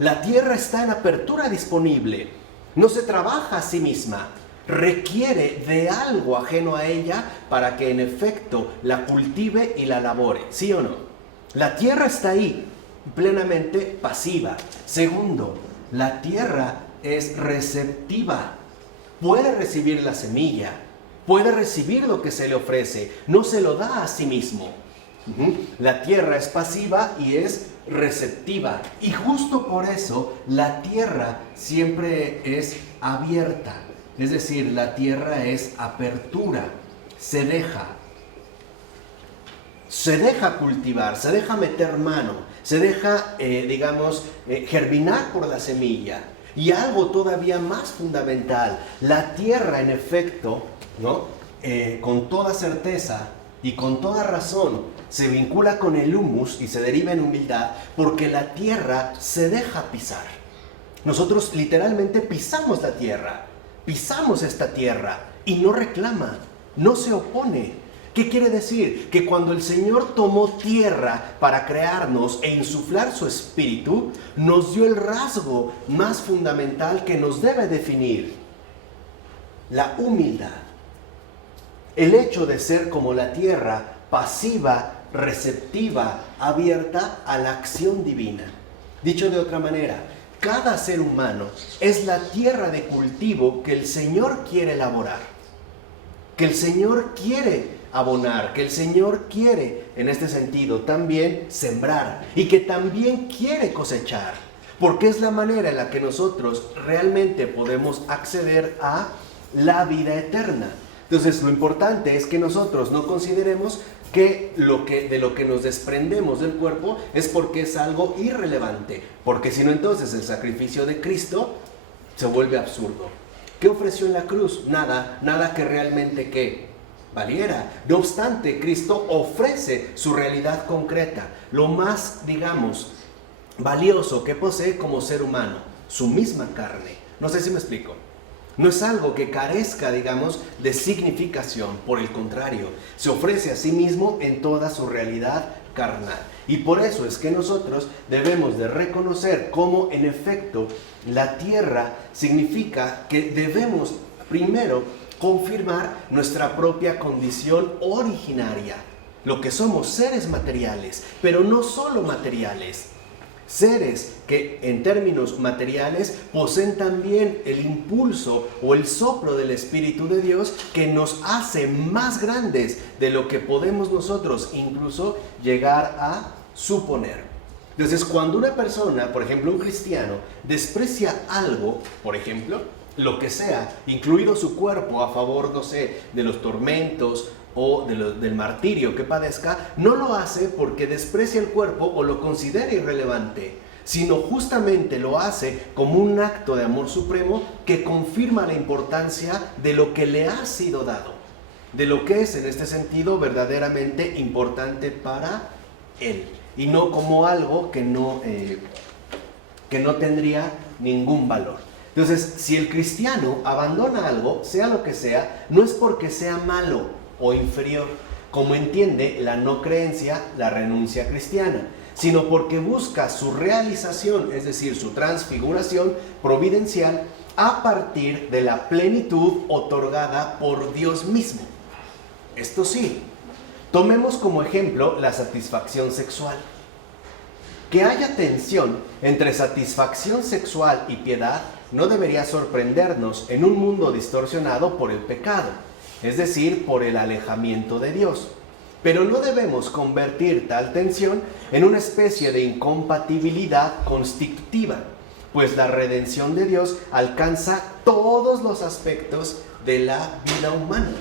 La tierra está en apertura disponible. No se trabaja a sí misma. Requiere de algo ajeno a ella para que en efecto la cultive y la labore. ¿Sí o no? La tierra está ahí, plenamente pasiva. Segundo, la tierra es receptiva. Puede recibir la semilla, puede recibir lo que se le ofrece, no se lo da a sí mismo. La tierra es pasiva y es receptiva. Y justo por eso la tierra siempre es abierta. Es decir, la tierra es apertura, se deja cultivar, se deja meter mano, se deja, germinar por la semilla. Y algo todavía más fundamental, la tierra en efecto, ¿no? Con toda certeza y con toda razón, se vincula con el humus y se deriva en humildad, porque la tierra se deja pisar. Nosotros literalmente pisamos la tierra, pisamos esta tierra y no reclama, no se opone. ¿Qué quiere decir? Que cuando el Señor tomó tierra para crearnos e insuflar su espíritu, nos dio el rasgo más fundamental que nos debe definir: la humildad. El hecho de ser como la tierra, pasiva, receptiva, abierta a la acción divina. Dicho de otra manera, cada ser humano es la tierra de cultivo que el Señor quiere elaborar, que el Señor quiere abonar, que el Señor quiere, en este sentido, también sembrar y que también quiere cosechar, porque es la manera en la que nosotros realmente podemos acceder a la vida eterna. Entonces, lo importante es que nosotros no consideremos que de lo que nos desprendemos del cuerpo es porque es algo irrelevante, porque si no, entonces el sacrificio de Cristo se vuelve absurdo. ¿Qué ofreció en la cruz? Nada que realmente valiera. No obstante, Cristo ofrece su realidad concreta, lo más, valioso que posee como ser humano, su misma carne. No sé si me explico. No es algo que carezca, de significación. Por el contrario, se ofrece a sí mismo en toda su realidad carnal. Y por eso es que nosotros debemos de reconocer cómo, en efecto, la tierra significa que debemos primero confirmar nuestra propia condición originaria. Lo que somos, seres materiales, pero no solo materiales. Seres que en términos materiales poseen también el impulso o el soplo del Espíritu de Dios que nos hace más grandes de lo que podemos nosotros incluso llegar a suponer. Entonces, cuando una persona, por ejemplo un cristiano, desprecia algo, por ejemplo, lo que sea, incluido su cuerpo, a favor, de los tormentos o del martirio que padezca, no lo hace porque desprecia el cuerpo o lo considera irrelevante, sino justamente lo hace como un acto de amor supremo que confirma la importancia de lo que le ha sido dado, de lo que es en este sentido verdaderamente importante para él, y no como algo que no tendría ningún valor. Entonces, si el cristiano abandona algo, sea lo que sea, no es porque sea malo o inferior, como entiende la no creencia, la renuncia cristiana, sino porque busca su realización, es decir, su transfiguración providencial a partir de la plenitud otorgada por Dios mismo. Esto sí, tomemos como ejemplo la satisfacción sexual. Que haya tensión entre satisfacción sexual y piedad no debería sorprendernos en un mundo distorsionado por el pecado, es decir, por el alejamiento de Dios. Pero no debemos convertir tal tensión en una especie de incompatibilidad constitutiva, pues la redención de Dios alcanza todos los aspectos de la vida humana.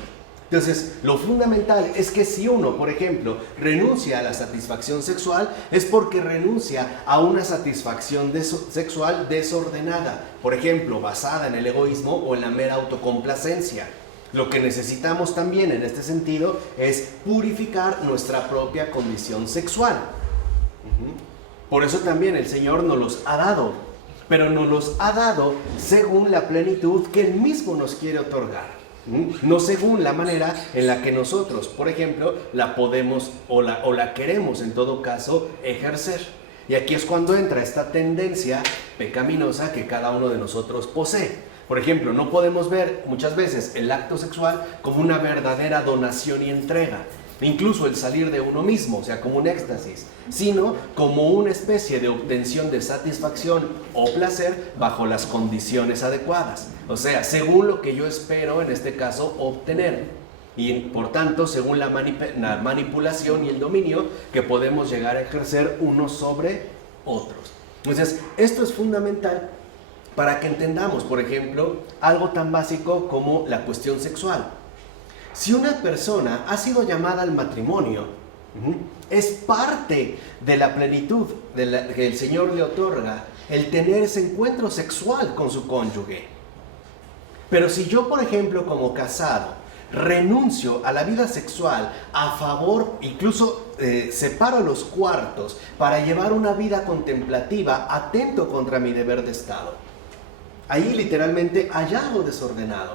Entonces, lo fundamental es que si uno, por ejemplo, renuncia a la satisfacción sexual, es porque renuncia a una satisfacción sexual desordenada, por ejemplo, basada en el egoísmo o en la mera autocomplacencia. Lo que necesitamos también en este sentido es purificar nuestra propia condición sexual. Por eso también el Señor nos los ha dado, pero nos los ha dado según la plenitud que Él mismo nos quiere otorgar. No según la manera en la que nosotros, por ejemplo, la podemos o la queremos en todo caso ejercer. Y aquí es cuando entra esta tendencia pecaminosa que cada uno de nosotros posee. Por ejemplo, no podemos ver muchas veces el acto sexual como una verdadera donación y entrega, incluso el salir de uno mismo, o sea, como un éxtasis, sino como una especie de obtención de satisfacción o placer bajo las condiciones adecuadas, o sea, según lo que yo espero, en este caso, obtener, y por tanto, según la manipulación y el dominio que podemos llegar a ejercer unos sobre otros. Entonces, esto es fundamental para que entendamos, por ejemplo, algo tan básico como la cuestión sexual. Si una persona ha sido llamada al matrimonio, es parte de la plenitud que el Señor le otorga el tener ese encuentro sexual con su cónyuge. Pero si yo, por ejemplo, como casado, renuncio a la vida sexual a favor, incluso separo los cuartos para llevar una vida contemplativa, atento contra mi deber de Estado, ahí literalmente hay algo desordenado.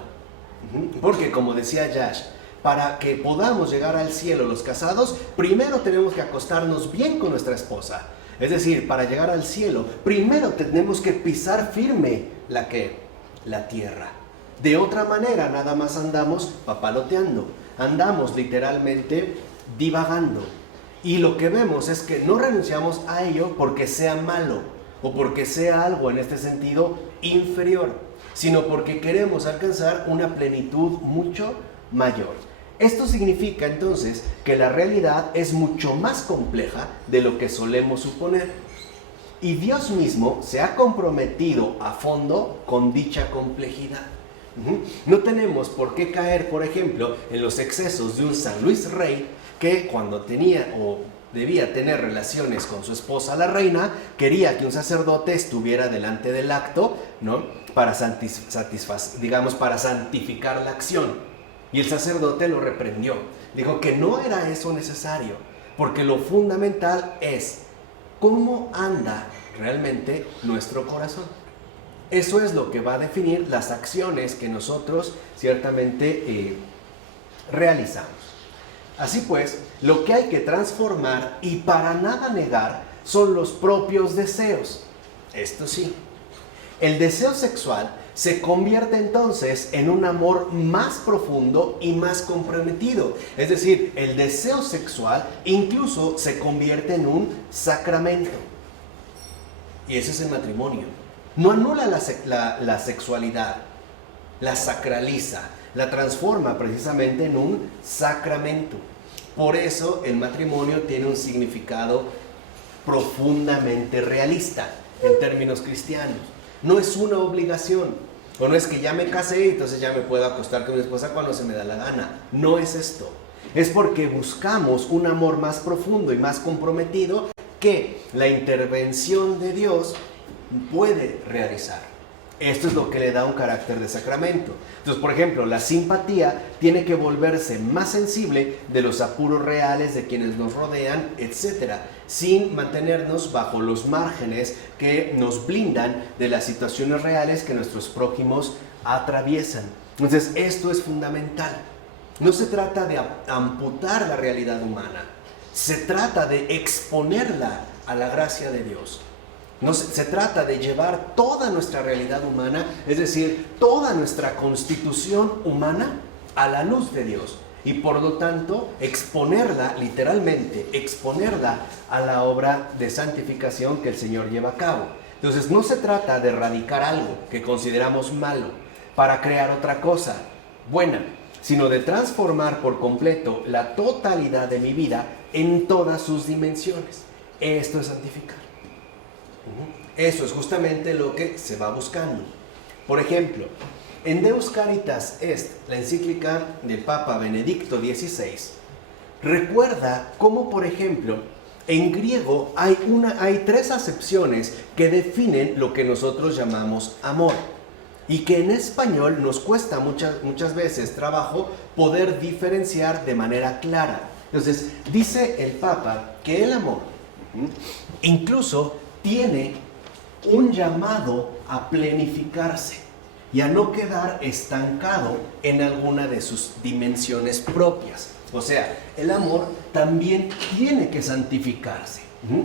Porque como decía Yash, para que podamos llegar al cielo los casados, primero tenemos que acostarnos bien con nuestra esposa. Es decir, para llegar al cielo, primero tenemos que pisar firme la tierra. De otra manera, nada más andamos papaloteando, andamos literalmente divagando. Y lo que vemos es que no renunciamos a ello porque sea malo o porque sea algo en este sentido inferior, sino porque queremos alcanzar una plenitud mucho mayor. Esto significa entonces que la realidad es mucho más compleja de lo que solemos suponer. Y Dios mismo se ha comprometido a fondo con dicha complejidad. No tenemos por qué caer, por ejemplo, en los excesos de un San Luis Rey que cuando tenía o debía tener relaciones con su esposa la reina, quería que un sacerdote estuviera delante del acto, ¿no? Para para santificar la acción. Y el sacerdote lo reprendió. Dijo que no era eso necesario, porque lo fundamental es cómo anda realmente nuestro corazón. Eso es lo que va a definir las acciones que nosotros ciertamente realizamos. Así pues, lo que hay que transformar y para nada negar son los propios deseos. Esto sí, el deseo sexual se convierte entonces en un amor más profundo y más comprometido. Es decir, el deseo sexual incluso se convierte en un sacramento. Y ese es el matrimonio. No anula la sexualidad, la sacraliza, la transforma precisamente en un sacramento. Por eso el matrimonio tiene un significado profundamente realista en términos cristianos. No es una obligación, o no es que ya me casé y entonces ya me puedo acostar con mi esposa cuando se me da la gana. No es esto. Es porque buscamos un amor más profundo y más comprometido que la intervención de Dios puede realizar. Esto es lo que le da un carácter de sacramento. Entonces, por ejemplo, la simpatía tiene que volverse más sensible de los apuros reales de quienes nos rodean, etc., sin mantenernos bajo los márgenes que nos blindan de las situaciones reales que nuestros prójimos atraviesan. Entonces, esto es fundamental. No se trata de amputar la realidad humana, se trata de exponerla a la gracia de Dios. No se trata de llevar toda nuestra realidad humana, es decir, toda nuestra constitución humana a la luz de Dios y por lo tanto exponerla, literalmente, exponerla a la obra de santificación que el Señor lleva a cabo. Entonces no se trata de erradicar algo que consideramos malo para crear otra cosa buena, sino de transformar por completo la totalidad de mi vida en todas sus dimensiones. Esto es santificar. Eso es justamente lo que se va buscando. Por ejemplo, en Deus Caritas Est, la encíclica del Papa Benedicto XVI, recuerda cómo, por ejemplo, en griego hay 3 acepciones que definen lo que nosotros llamamos amor, y que en español nos cuesta muchas veces trabajo poder diferenciar de manera clara. Entonces, dice el Papa que el amor incluso tiene un llamado a plenificarse y a no quedar estancado en alguna de sus dimensiones propias. O sea, el amor también tiene que santificarse.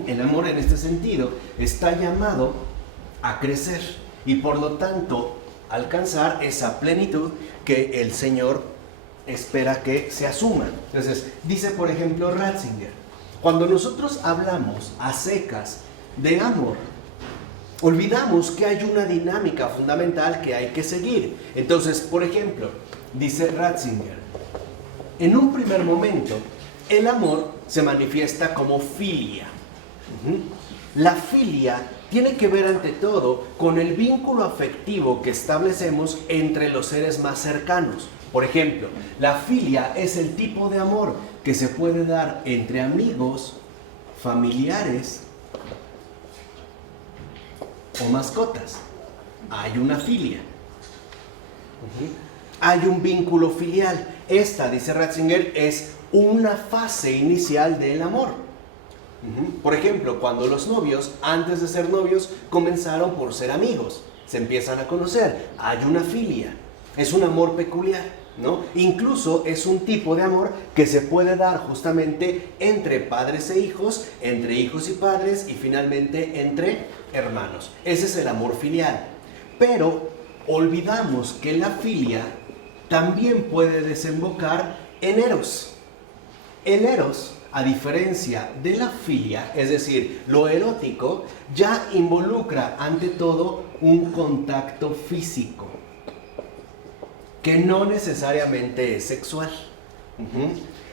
El amor en este sentido está llamado a crecer y por lo tanto alcanzar esa plenitud que el Señor espera que se asuma. Entonces, dice por ejemplo Ratzinger, cuando nosotros hablamos a secas de amor, olvidamos que hay una dinámica fundamental que hay que seguir. Entonces, por ejemplo, dice Ratzinger, en un primer momento, el amor se manifiesta como filia. La filia tiene que ver ante todo con el vínculo afectivo que establecemos entre los seres más cercanos. Por ejemplo, la filia es el tipo de amor que se puede dar entre amigos, familiares o mascotas. Hay una filia. Hay un vínculo filial. Esta, dice Ratzinger, es una fase inicial del amor. Por ejemplo, cuando los novios, antes de ser novios, comenzaron por ser amigos, se empiezan a conocer, hay una filia, es un amor peculiar, ¿no? Incluso es un tipo de amor que se puede dar justamente entre padres e hijos, entre hijos y padres y finalmente entre hermanos. Ese es el amor filial. Pero olvidamos que la filia también puede desembocar en eros. El eros, a diferencia de la filia, es decir, lo erótico, ya involucra ante todo un contacto físico, que no necesariamente es sexual.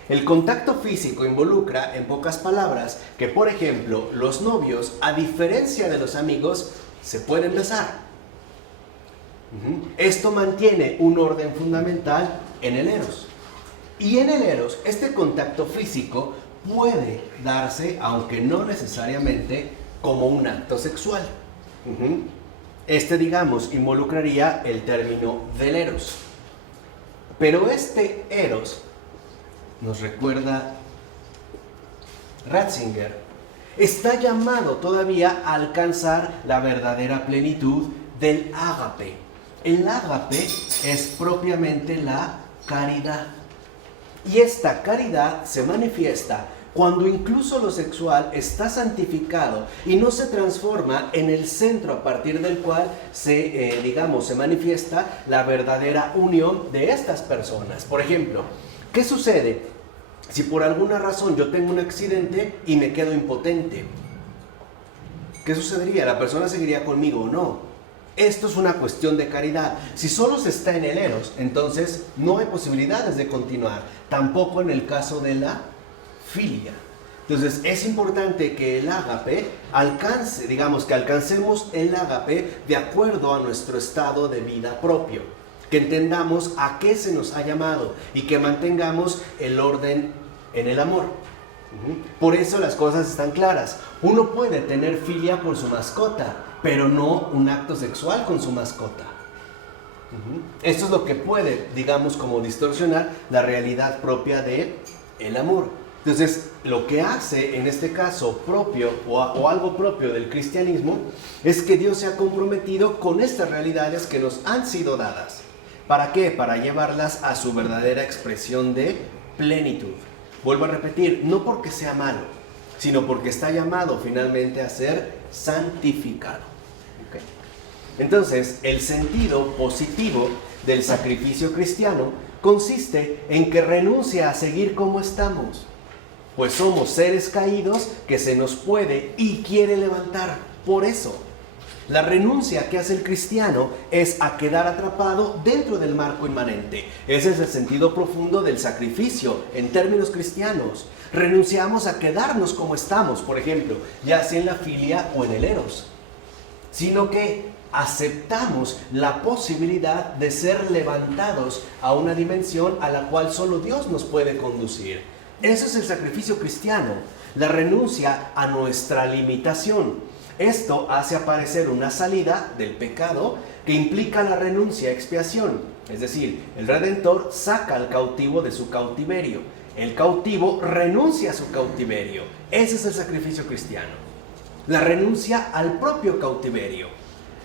El contacto físico involucra, en pocas palabras, que por ejemplo, los novios, a diferencia de los amigos, se pueden besar. Esto mantiene un orden fundamental en el eros. Y en el eros, este contacto físico puede darse, aunque no necesariamente, como un acto sexual. Este, digamos, involucraría el término del eros. Pero este eros, nos recuerda Ratzinger, está llamado todavía a alcanzar la verdadera plenitud del ágape. El ágape es propiamente la caridad. Y esta caridad se manifiesta cuando incluso lo sexual está santificado y no se transforma en el centro a partir del cual se manifiesta la verdadera unión de estas personas. Por ejemplo, ¿qué sucede si por alguna razón yo tengo un accidente y me quedo impotente? ¿Qué sucedería? ¿La persona seguiría conmigo o no? Esto es una cuestión de caridad. Si solo se está en el eros, entonces no hay posibilidades de continuar. Tampoco en el caso de la filia. Entonces es importante que el ágape alcancemos el ágape de acuerdo a nuestro estado de vida propio. Que entendamos a qué se nos ha llamado y que mantengamos el orden en el amor. Por eso las cosas están claras. Uno puede tener filia por su mascota, pero no un acto sexual con su mascota. Esto es lo que puede, como distorsionar la realidad propia del amor. Entonces, lo que hace en este caso propio o algo propio del cristianismo es que Dios se ha comprometido con estas realidades que nos han sido dadas. ¿Para qué? Para llevarlas a su verdadera expresión de plenitud. Vuelvo a repetir, no porque sea malo, sino porque está llamado finalmente a ser santificado. ¿Okay? Entonces, el sentido positivo del sacrificio cristiano consiste en que renuncia a seguir como estamos, pues somos seres caídos que se nos puede y quiere levantar. Por eso, La renuncia que hace el cristiano es a quedar atrapado dentro del marco inmanente. Ese es el sentido profundo del sacrificio en términos cristianos. Renunciamos a quedarnos como estamos, por ejemplo, ya sea en la filia o en el eros, sino que aceptamos la posibilidad de ser levantados a una dimensión a la cual solo Dios nos puede conducir. Eso es el sacrificio cristiano, la renuncia a nuestra limitación. Esto hace aparecer una salida del pecado que implica la renuncia a expiación. Es decir, el Redentor saca al cautivo de su cautiverio. El cautivo renuncia a su cautiverio. Ese es el sacrificio cristiano. La renuncia al propio cautiverio.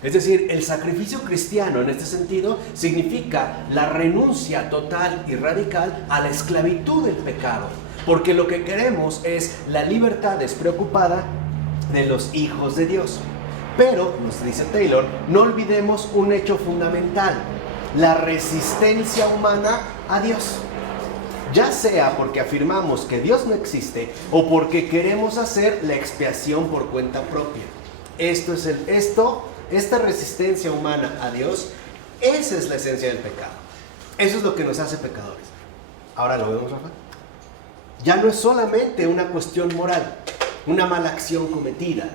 Es decir, el sacrificio cristiano en este sentido significa la renuncia total y radical a la esclavitud del pecado. Porque lo que queremos es la libertad despreocupada de los hijos de Dios. Pero, nos dice Taylor, no olvidemos un hecho fundamental: la resistencia humana a Dios. Ya sea porque afirmamos que Dios no existe o porque queremos hacer la expiación por cuenta propia. Esta resistencia humana a Dios, esa es la esencia del pecado. Eso es lo que nos hace pecadores. Ahora lo vemos, Rafa. Ya no es solamente una cuestión moral, una mala acción cometida.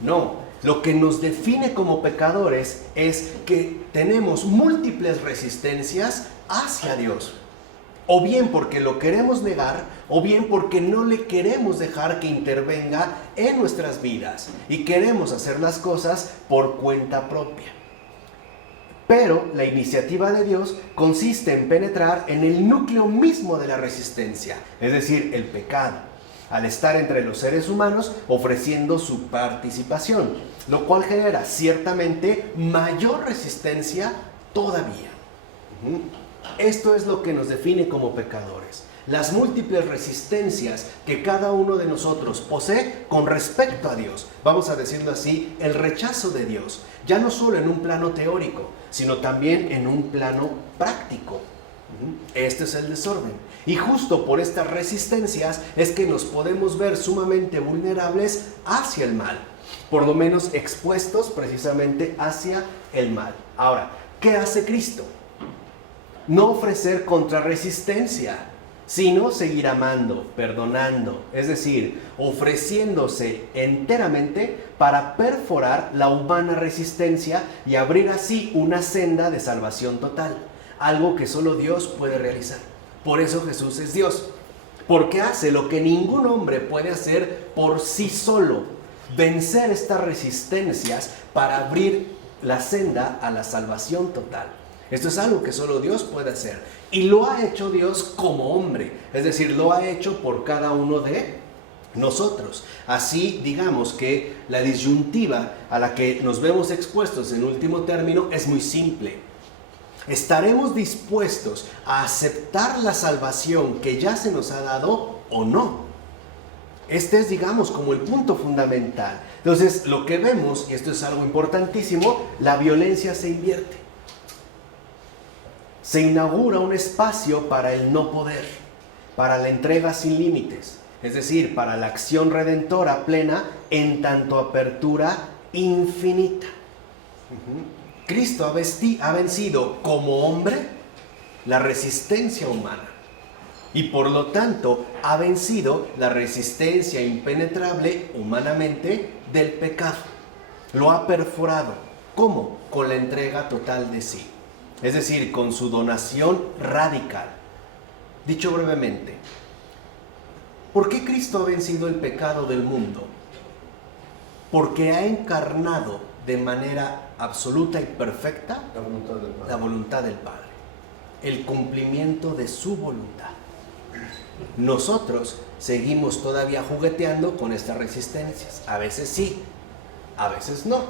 No, lo que nos define como pecadores es que tenemos múltiples resistencias hacia Dios. O bien porque lo queremos negar, o bien porque no le queremos dejar que intervenga en nuestras vidas y queremos hacer las cosas por cuenta propia. Pero la iniciativa de Dios consiste en penetrar en el núcleo mismo de la resistencia, es decir, el pecado, al estar entre los seres humanos ofreciendo su participación, lo cual genera ciertamente mayor resistencia todavía. Esto es lo que nos define como pecadores. Las múltiples resistencias que cada uno de nosotros posee con respecto a Dios. Vamos a decirlo así, el rechazo de Dios. Ya no solo en un plano teórico, sino también en un plano práctico. Este es el desorden. Y justo por estas resistencias es que nos podemos ver sumamente vulnerables hacia el mal. Por lo menos expuestos precisamente hacia el mal. Ahora, ¿qué hace Cristo? No ofrecer contrarresistencia, sino seguir amando, perdonando, es decir, ofreciéndose enteramente para perforar la humana resistencia y abrir así una senda de salvación total, algo que solo Dios puede realizar. Por eso Jesús es Dios, porque hace lo que ningún hombre puede hacer por sí solo, vencer estas resistencias para abrir la senda a la salvación total. Esto es algo que solo Dios puede hacer. Y lo ha hecho Dios como hombre. Es decir, lo ha hecho por cada uno de nosotros. Así, digamos que la disyuntiva a la que nos vemos expuestos en último término es muy simple. ¿Estaremos dispuestos a aceptar la salvación que ya se nos ha dado o no? Este es, digamos, como el punto fundamental. Entonces, lo que vemos, y esto es algo importantísimo, la violencia se invierte. Se inaugura un espacio para el no poder, para la entrega sin límites, es decir, para la acción redentora plena en tanto apertura infinita. Cristo ha vencido como hombre la resistencia humana y por lo tanto ha vencido la resistencia impenetrable humanamente del pecado. Lo ha perforado. ¿Cómo? Con la entrega total de sí. Es decir, con su donación radical. Dicho brevemente, ¿por qué Cristo ha vencido el pecado del mundo? Porque ha encarnado de manera absoluta y perfecta la voluntad del Padre, el cumplimiento de su voluntad. Nosotros seguimos todavía jugueteando con estas resistencias. A veces sí, a veces no,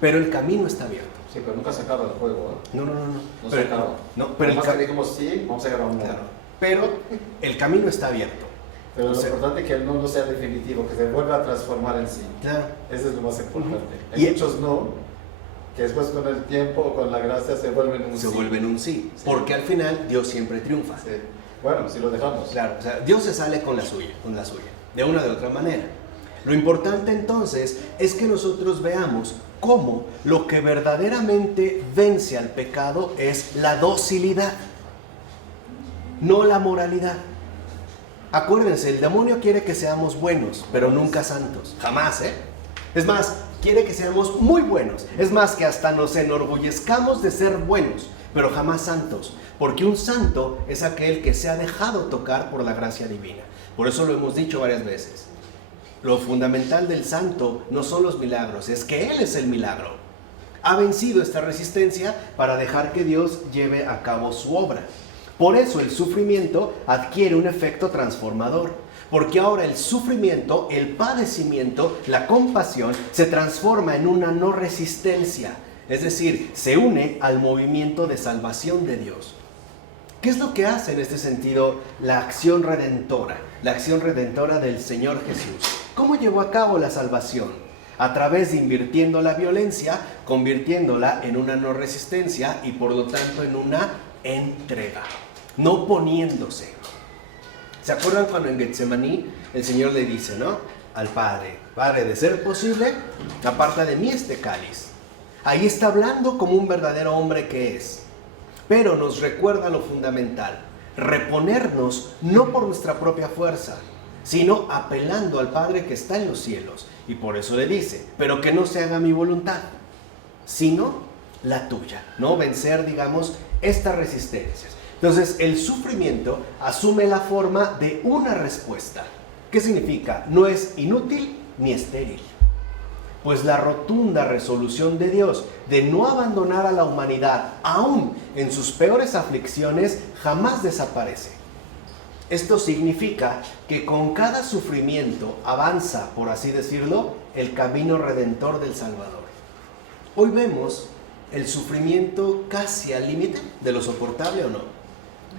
pero el camino está abierto. Sí, pero nunca se acaba el juego, ¿eh? No. No se acaba. No, pero además que digamos sí, vamos a llegar a un modo. Claro, pero el camino está abierto. Pero lo importante es que el no sea definitivo, que se vuelva a transformar en sí. Claro. Eso es lo más importante. Y Hay muchos no, que después con el tiempo o con la gracia se vuelven un sí. Se vuelven un sí, porque al final Dios siempre triunfa. Sí. Bueno, si lo dejamos. Claro, o sea, Dios se sale con la suya, de una o de otra manera. Lo importante entonces es que nosotros veamos cómo lo que verdaderamente vence al pecado es la docilidad, no la moralidad. Acuérdense, el demonio quiere que seamos buenos, pero nunca santos. Jamás, ¿eh? Es más, quiere que seamos muy buenos. Es más, que hasta nos enorgullezcamos de ser buenos, pero jamás santos. Porque un santo es aquel que se ha dejado tocar por la gracia divina. Por eso lo hemos dicho varias veces. Lo fundamental del santo no son los milagros, es que Él es el milagro. Ha vencido esta resistencia para dejar que Dios lleve a cabo su obra. Por eso el sufrimiento adquiere un efecto transformador. Porque ahora el sufrimiento, el padecimiento, la compasión se transforma en una no resistencia. Es decir, se une al movimiento de salvación de Dios. ¿Qué es lo que hace en este sentido la acción redentora? La acción redentora del Señor Jesús. ¿Cómo llevó a cabo la salvación? A través de invirtiendo la violencia, convirtiéndola en una no resistencia y por lo tanto en una entrega, no poniéndose. ¿Se acuerdan cuando en Getsemaní el Señor le dice, ¿no?, al Padre, Padre, de ser posible, aparta de mí este cáliz? Ahí está hablando como un verdadero hombre que es. Pero nos recuerda lo fundamental, reponernos no por nuestra propia fuerza, sino apelando al Padre que está en los cielos. Y por eso le dice, pero que no se haga mi voluntad, sino la tuya. No vencer, digamos, estas resistencias. Entonces, el sufrimiento asume la forma de una respuesta. ¿Qué significa? No es inútil ni estéril. Pues la rotunda resolución de Dios de no abandonar a la humanidad, aún en sus peores aflicciones, jamás desaparece. Esto significa que con cada sufrimiento avanza, por así decirlo, el camino redentor del Salvador. Hoy vemos el sufrimiento casi al límite de lo soportable, ¿o no?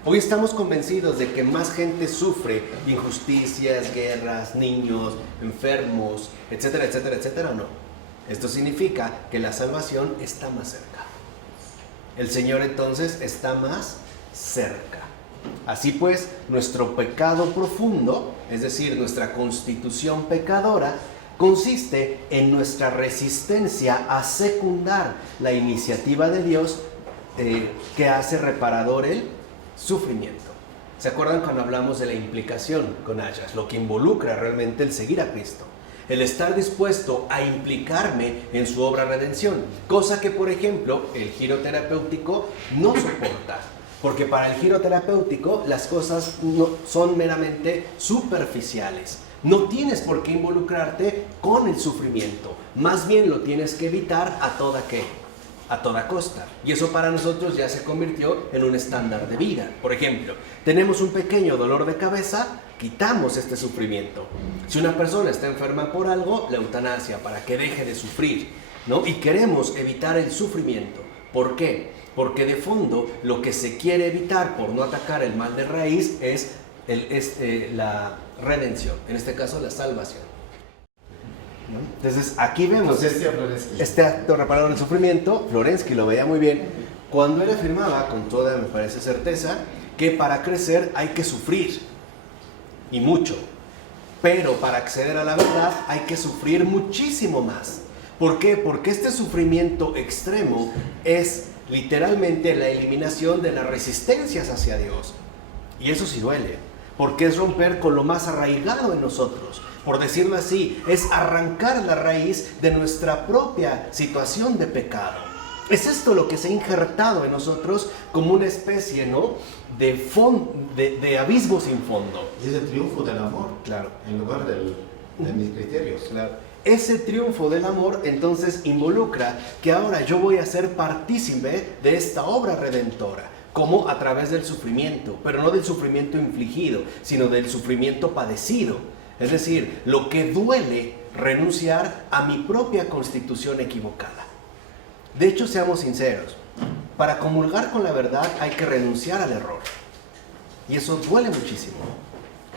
Hoy estamos convencidos de que más gente sufre injusticias, guerras, niños, enfermos, etcétera, etcétera, etcétera, ¿o no? Esto significa que la salvación está más cerca. El Señor entonces está más cerca. Así pues, nuestro pecado profundo, es decir, nuestra constitución pecadora, consiste en nuestra resistencia a secundar la iniciativa de Dios que hace reparador el sufrimiento. ¿Se acuerdan cuando hablamos de la implicación con Ayas? Lo que involucra realmente el seguir a Cristo. El estar dispuesto a implicarme en su obra de redención. Cosa que, por ejemplo, el giro terapéutico no soporta. Porque para el giro terapéutico las cosas no son meramente superficiales. No tienes por qué involucrarte con el sufrimiento. Más bien lo tienes que evitar a toda costa. Y eso para nosotros ya se convirtió en un estándar de vida. Por ejemplo, tenemos un pequeño dolor de cabeza, quitamos este sufrimiento. Si una persona está enferma por algo, la eutanasia para que deje de sufrir, ¿no? Y queremos evitar el sufrimiento. ¿Por qué? Porque de fondo lo que se quiere evitar por no atacar el mal de raíz es la redención, en este caso la salvación. Entonces aquí vemos este acto reparador del sufrimiento. Florensky lo veía muy bien cuando él afirmaba con toda, me parece, certeza, que para crecer hay que sufrir, y mucho, pero para acceder a la verdad hay que sufrir muchísimo más. ¿Por qué? Porque este sufrimiento extremo es literalmente la eliminación de las resistencias hacia Dios, y eso sí duele, porque es romper con lo más arraigado en nosotros. Por decirlo así, es arrancar la raíz de nuestra propia situación de pecado. Es esto lo que se ha injertado en nosotros como una especie, ¿no?, de abismo sin fondo. Y es el triunfo del amor, claro, en lugar de mis criterios. Claro. Ese triunfo del amor entonces involucra que ahora yo voy a ser partícipe de esta obra redentora. Como a través del sufrimiento, pero no del sufrimiento infligido, sino del sufrimiento padecido. Es decir, lo que duele renunciar a mi propia constitución equivocada. De hecho, seamos sinceros, para comulgar con la verdad hay que renunciar al error. Y eso duele muchísimo.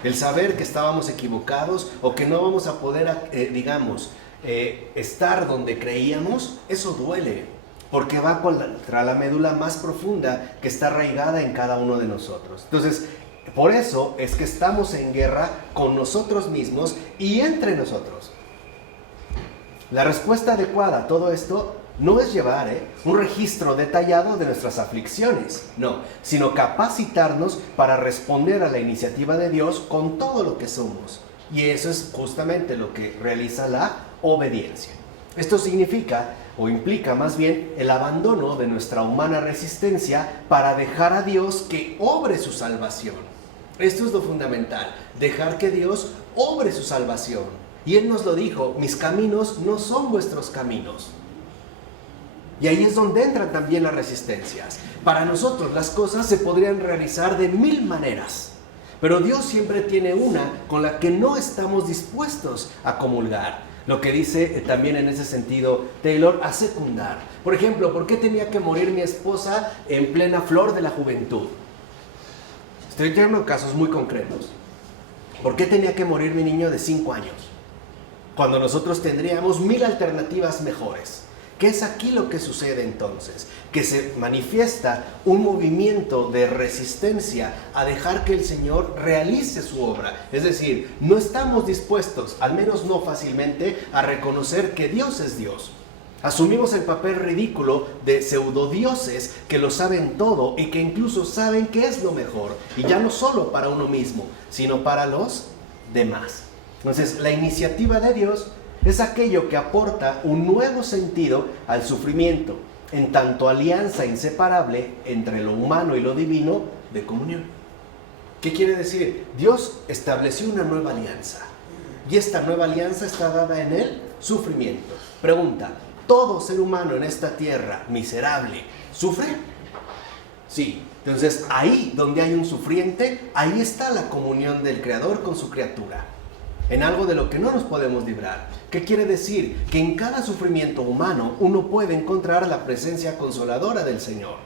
El saber que estábamos equivocados o que no vamos a poder, estar donde creíamos, eso duele. Porque va contra la médula más profunda que está arraigada en cada uno de nosotros. Entonces, por eso es que estamos en guerra con nosotros mismos y entre nosotros. La respuesta adecuada a todo esto no es llevar un registro detallado de nuestras aflicciones, no, sino capacitarnos para responder a la iniciativa de Dios con todo lo que somos. Y eso es justamente lo que realiza la obediencia. Esto significa, o implica más bien, el abandono de nuestra humana resistencia para dejar a Dios que obre su salvación. Esto es lo fundamental, dejar que Dios obre su salvación. Y Él nos lo dijo, mis caminos no son vuestros caminos. Y ahí es donde entran también las resistencias. Para nosotros las cosas se podrían realizar de 1000 maneras, pero Dios siempre tiene una con la que no estamos dispuestos a comulgar. Lo que dice también en ese sentido Taylor, a secundar. Por ejemplo, ¿por qué tenía que morir mi esposa en plena flor de la juventud? Estoy teniendo casos muy concretos. ¿Por qué tenía que morir mi niño de 5 años? Cuando nosotros tendríamos 1000 alternativas mejores. ¿Qué es aquí lo que sucede entonces? Que se manifiesta un movimiento de resistencia a dejar que el Señor realice su obra. Es decir, no estamos dispuestos, al menos no fácilmente, a reconocer que Dios es Dios. Asumimos el papel ridículo de pseudodioses que lo saben todo y que incluso saben qué es lo mejor. Y ya no solo para uno mismo, sino para los demás. Entonces, la iniciativa de Dios es aquello que aporta un nuevo sentido al sufrimiento, en tanto alianza inseparable entre lo humano y lo divino de comunión. ¿Qué quiere decir? Dios estableció una nueva alianza, y esta nueva alianza está dada en el sufrimiento. Pregunta, ¿todo ser humano en esta tierra miserable sufre? Sí. Entonces, ahí donde hay un sufriente, ahí está la comunión del Creador con su criatura, en algo de lo que no nos podemos librar. ¿Qué quiere decir? Que en cada sufrimiento humano uno puede encontrar la presencia consoladora del Señor.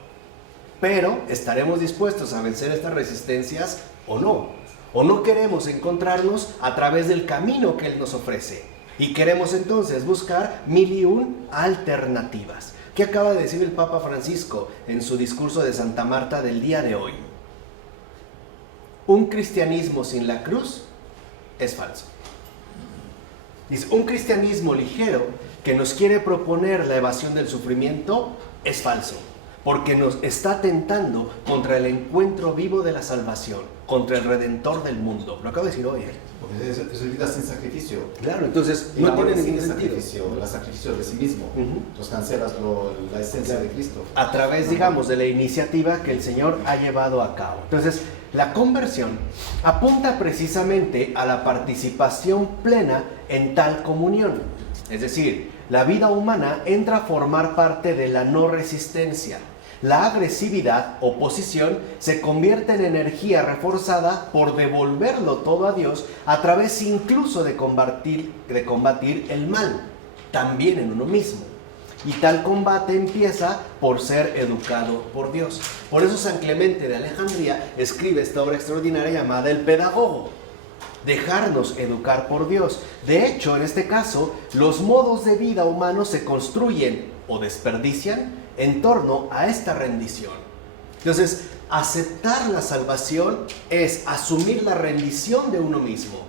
Pero, ¿estaremos dispuestos a vencer estas resistencias o no? ¿O no queremos encontrarnos a través del camino que Él nos ofrece? Y queremos entonces buscar 1001 alternativas. ¿Qué acaba de decir el Papa Francisco en su discurso de Santa Marta del día de hoy? Un cristianismo sin la cruz es falso. Dice, un cristianismo ligero que nos quiere proponer la evasión del sufrimiento es falso, porque nos está tentando contra el encuentro vivo de la salvación, contra el Redentor del mundo. Lo acabo de decir hoy. Es vida sin sacrificio. Claro, entonces Y no la tiene vida sin ningún sentido. el sacrificio de sí mismo. Entonces cancelas la esencia de Cristo. A través, digamos, de la iniciativa que el Señor ha llevado a cabo. Entonces, la conversión apunta precisamente a la participación plena en tal comunión. Es decir, la vida humana entra a formar parte de la no resistencia. La agresividad, oposición, se convierte en energía reforzada por devolverlo todo a Dios a través incluso de combatir el mal, también en uno mismo. Y tal combate empieza por ser educado por Dios. Por eso San Clemente de Alejandría escribe esta obra extraordinaria llamada El Pedagogo. Dejarnos educar por Dios. De hecho, en este caso, los modos de vida humanos se construyen o desperdician en torno a esta rendición. Entonces, aceptar la salvación es asumir la rendición de uno mismo.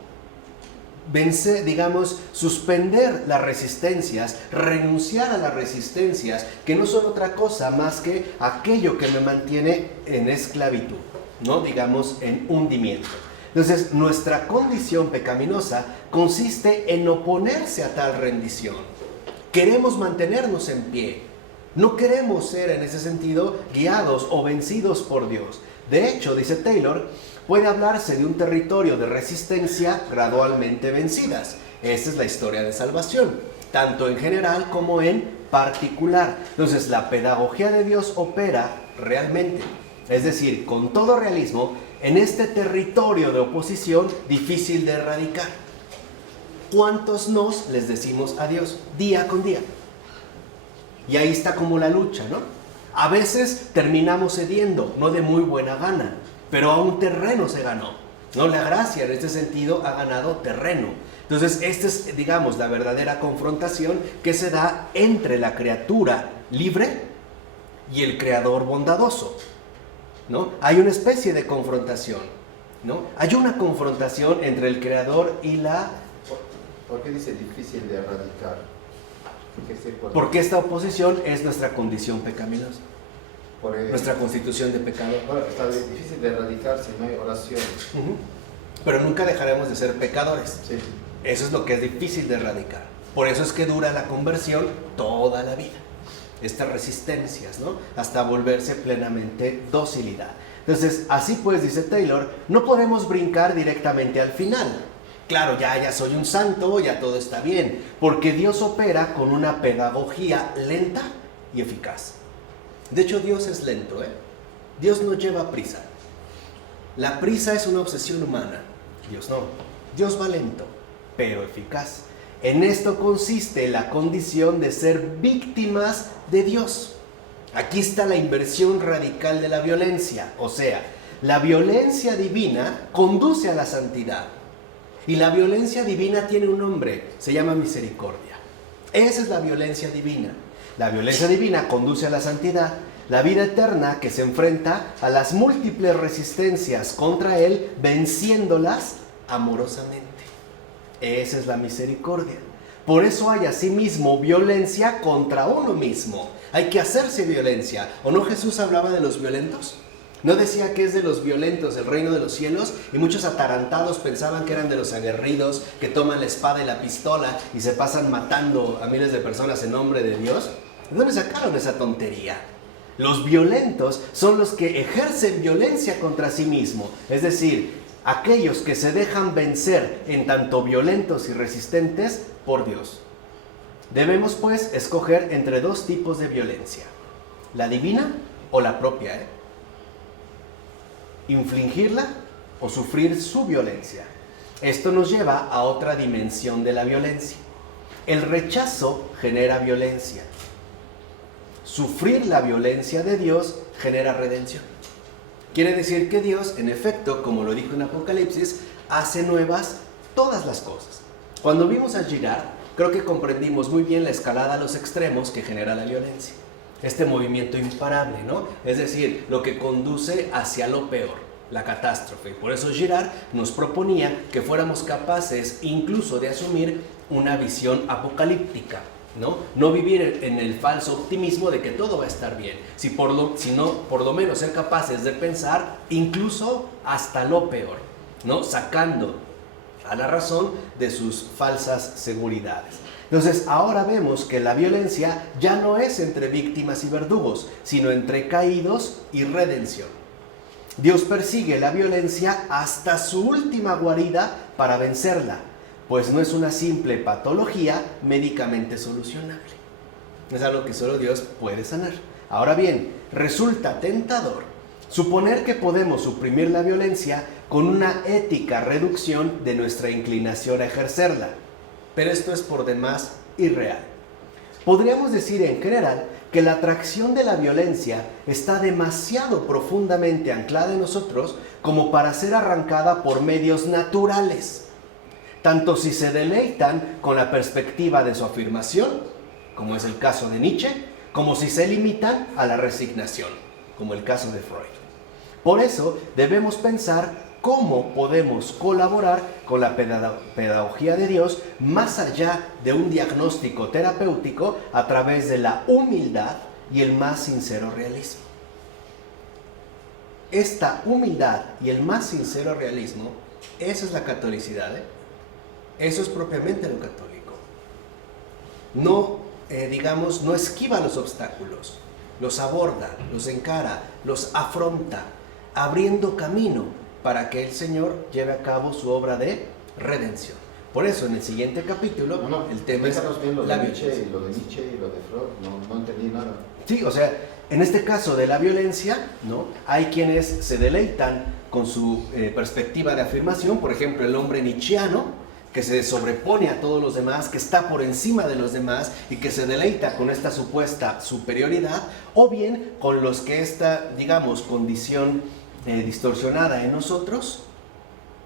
Vencer, digamos, suspender las resistencias, renunciar a las resistencias, que no son otra cosa más que aquello que me mantiene en esclavitud, ¿no? Digamos, en hundimiento. Entonces, nuestra condición pecaminosa consiste en oponerse a tal rendición. Queremos mantenernos en pie. No queremos ser, en ese sentido, guiados o vencidos por Dios. De hecho, dice Taylor, puede hablarse de un territorio de resistencia gradualmente vencidas. Esta es la historia de salvación, tanto en general como en particular. Entonces, la pedagogía de Dios opera realmente, es decir, con todo realismo, en este territorio de oposición difícil de erradicar. ¿Cuántos nos les decimos a Dios día con día? Y ahí está como la lucha, ¿no? A veces terminamos cediendo, no de muy buena gana, pero a un terreno se ganó, ¿no? La gracia en este sentido ha ganado terreno. Entonces, esta es, digamos, la verdadera confrontación que se da entre la criatura libre y el Creador bondadoso, ¿no? Hay una especie de confrontación, ¿no? Hay una confrontación entre el Creador y la... ¿Por qué dice difícil de erradicar? Porque esta oposición es nuestra condición pecaminosa, nuestra constitución de pecado. Bueno, está difícil de erradicar si no hay oración. Pero nunca dejaremos de ser pecadores. Sí. Eso es lo que es difícil de erradicar. Por eso es que dura la conversión toda la vida. Estas resistencias, ¿no? Hasta volverse plenamente docilidad. Entonces, así pues, dice Taylor, no podemos brincar directamente al final. Claro, ya soy un santo, ya todo está bien, porque Dios opera con una pedagogía lenta y eficaz. De hecho, Dios es lento, ¿eh? Dios no lleva prisa. La prisa es una obsesión humana. Dios no. Dios va lento, pero eficaz. En esto consiste la condición de ser víctimas de Dios. Aquí está la inversión radical de la violencia. O sea, la violencia divina conduce a la santidad. Y la violencia divina tiene un nombre, se llama misericordia. Esa es la violencia divina. La violencia divina conduce a la santidad, la vida eterna que se enfrenta a las múltiples resistencias contra Él, venciéndolas amorosamente. Esa es la misericordia. Por eso hay asimismo violencia contra uno mismo. Hay que hacerse violencia. ¿O no Jesús hablaba de los violentos? ¿No decía que es de los violentos el reino de los cielos? Y muchos atarantados pensaban que eran de los aguerridos que toman la espada y la pistola y se pasan matando a miles de personas en nombre de Dios. ¿De dónde sacaron esa tontería? Los violentos son los que ejercen violencia contra sí mismos. Es decir, aquellos que se dejan vencer en tanto violentos y resistentes por Dios. Debemos pues escoger entre dos tipos de violencia: la divina o la propia, infligirla o sufrir su violencia. Esto nos lleva a otra dimensión de la violencia. El rechazo genera violencia. Sufrir la violencia de Dios genera redención. Quiere decir que Dios, en efecto, como lo dijo en Apocalipsis, hace nuevas todas las cosas. Cuando vimos a Girard, creo que comprendimos muy bien la escalada a los extremos que genera la violencia. Este movimiento imparable, ¿no? Es decir, lo que conduce hacia lo peor, la catástrofe. Por eso Girard nos proponía que fuéramos capaces incluso de asumir una visión apocalíptica, ¿no? No vivir en el falso optimismo de que todo va a estar bien, sino por lo menos ser capaces de pensar incluso hasta lo peor, ¿no? Sacando a la razón de sus falsas seguridades. Entonces, ahora vemos que la violencia ya no es entre víctimas y verdugos, sino entre caídos y redención. Dios persigue la violencia hasta su última guarida para vencerla, pues no es una simple patología médicamente solucionable. Es algo que solo Dios puede sanar. Ahora bien, resulta tentador suponer que podemos suprimir la violencia con una ética reducción de nuestra inclinación a ejercerla. Pero esto es por demás irreal. Podríamos decir en general que la atracción de la violencia está demasiado profundamente anclada en nosotros como para ser arrancada por medios naturales, tanto si se deleitan con la perspectiva de su afirmación, como es el caso de Nietzsche, como si se limitan a la resignación, como el caso de Freud. Por eso debemos pensar cómo podemos colaborar con la pedagogía de Dios más allá de un diagnóstico terapéutico a través de la humildad y el más sincero realismo. Esta humildad y el más sincero realismo, eso es la catolicidad, ¿eh? Eso es propiamente lo católico. No, no esquiva los obstáculos, los aborda, los encara, los afronta, abriendo camino para que el Señor lleve a cabo su obra de redención. Por eso, en el siguiente capítulo, el tema es la violencia. Lo de Nietzsche y lo de Freud, no entendí nada. Sí, o sea, en este caso de la violencia, ¿no? Hay quienes se deleitan con su perspectiva de afirmación, por ejemplo, el hombre nietzscheano, que se sobrepone a todos los demás, que está por encima de los demás y que se deleita con esta supuesta superioridad, o bien con los que esta, condición distorsionada en nosotros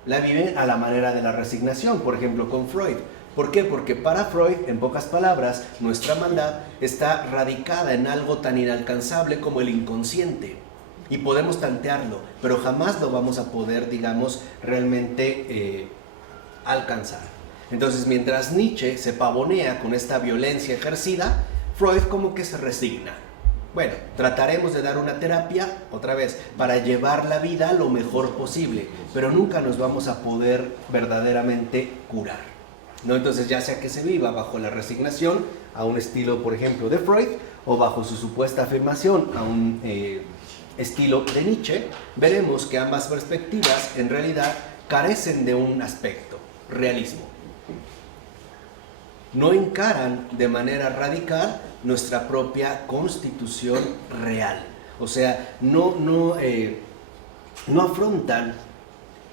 la viven a la manera de la resignación, por ejemplo con Freud. ¿Por qué? Porque para Freud, en pocas palabras, nuestra maldad está radicada en algo tan inalcanzable como el inconsciente, y podemos tantearlo, pero jamás lo vamos a poder, realmente alcanzar. Entonces, mientras Nietzsche se pavonea con esta violencia ejercida, Freud como que se resigna. Bueno, trataremos de dar una terapia, otra vez, para llevar la vida lo mejor posible, pero nunca nos vamos a poder verdaderamente curar, ¿no? Entonces, ya sea que se viva bajo la resignación, a un estilo, por ejemplo, de Freud, o bajo su supuesta afirmación, a un estilo de Nietzsche, veremos que ambas perspectivas en realidad carecen de un aspecto, realismo. No encaran de manera radical nuestra propia constitución real. O sea, no afrontan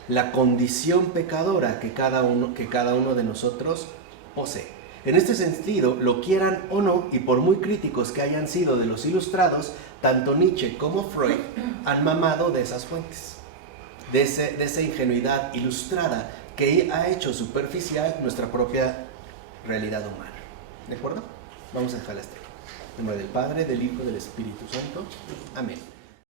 la condición pecadora que cada uno de nosotros posee. En este sentido, lo quieran o no, y por muy críticos que hayan sido de los ilustrados, tanto Nietzsche como Freud han mamado de esas fuentes, de esa ingenuidad ilustrada que ha hecho superficial nuestra propia realidad humana. ¿De acuerdo? Vamos a dejarla hasta aquí. En nombre del Padre, del Hijo y del Espíritu Santo. Amén.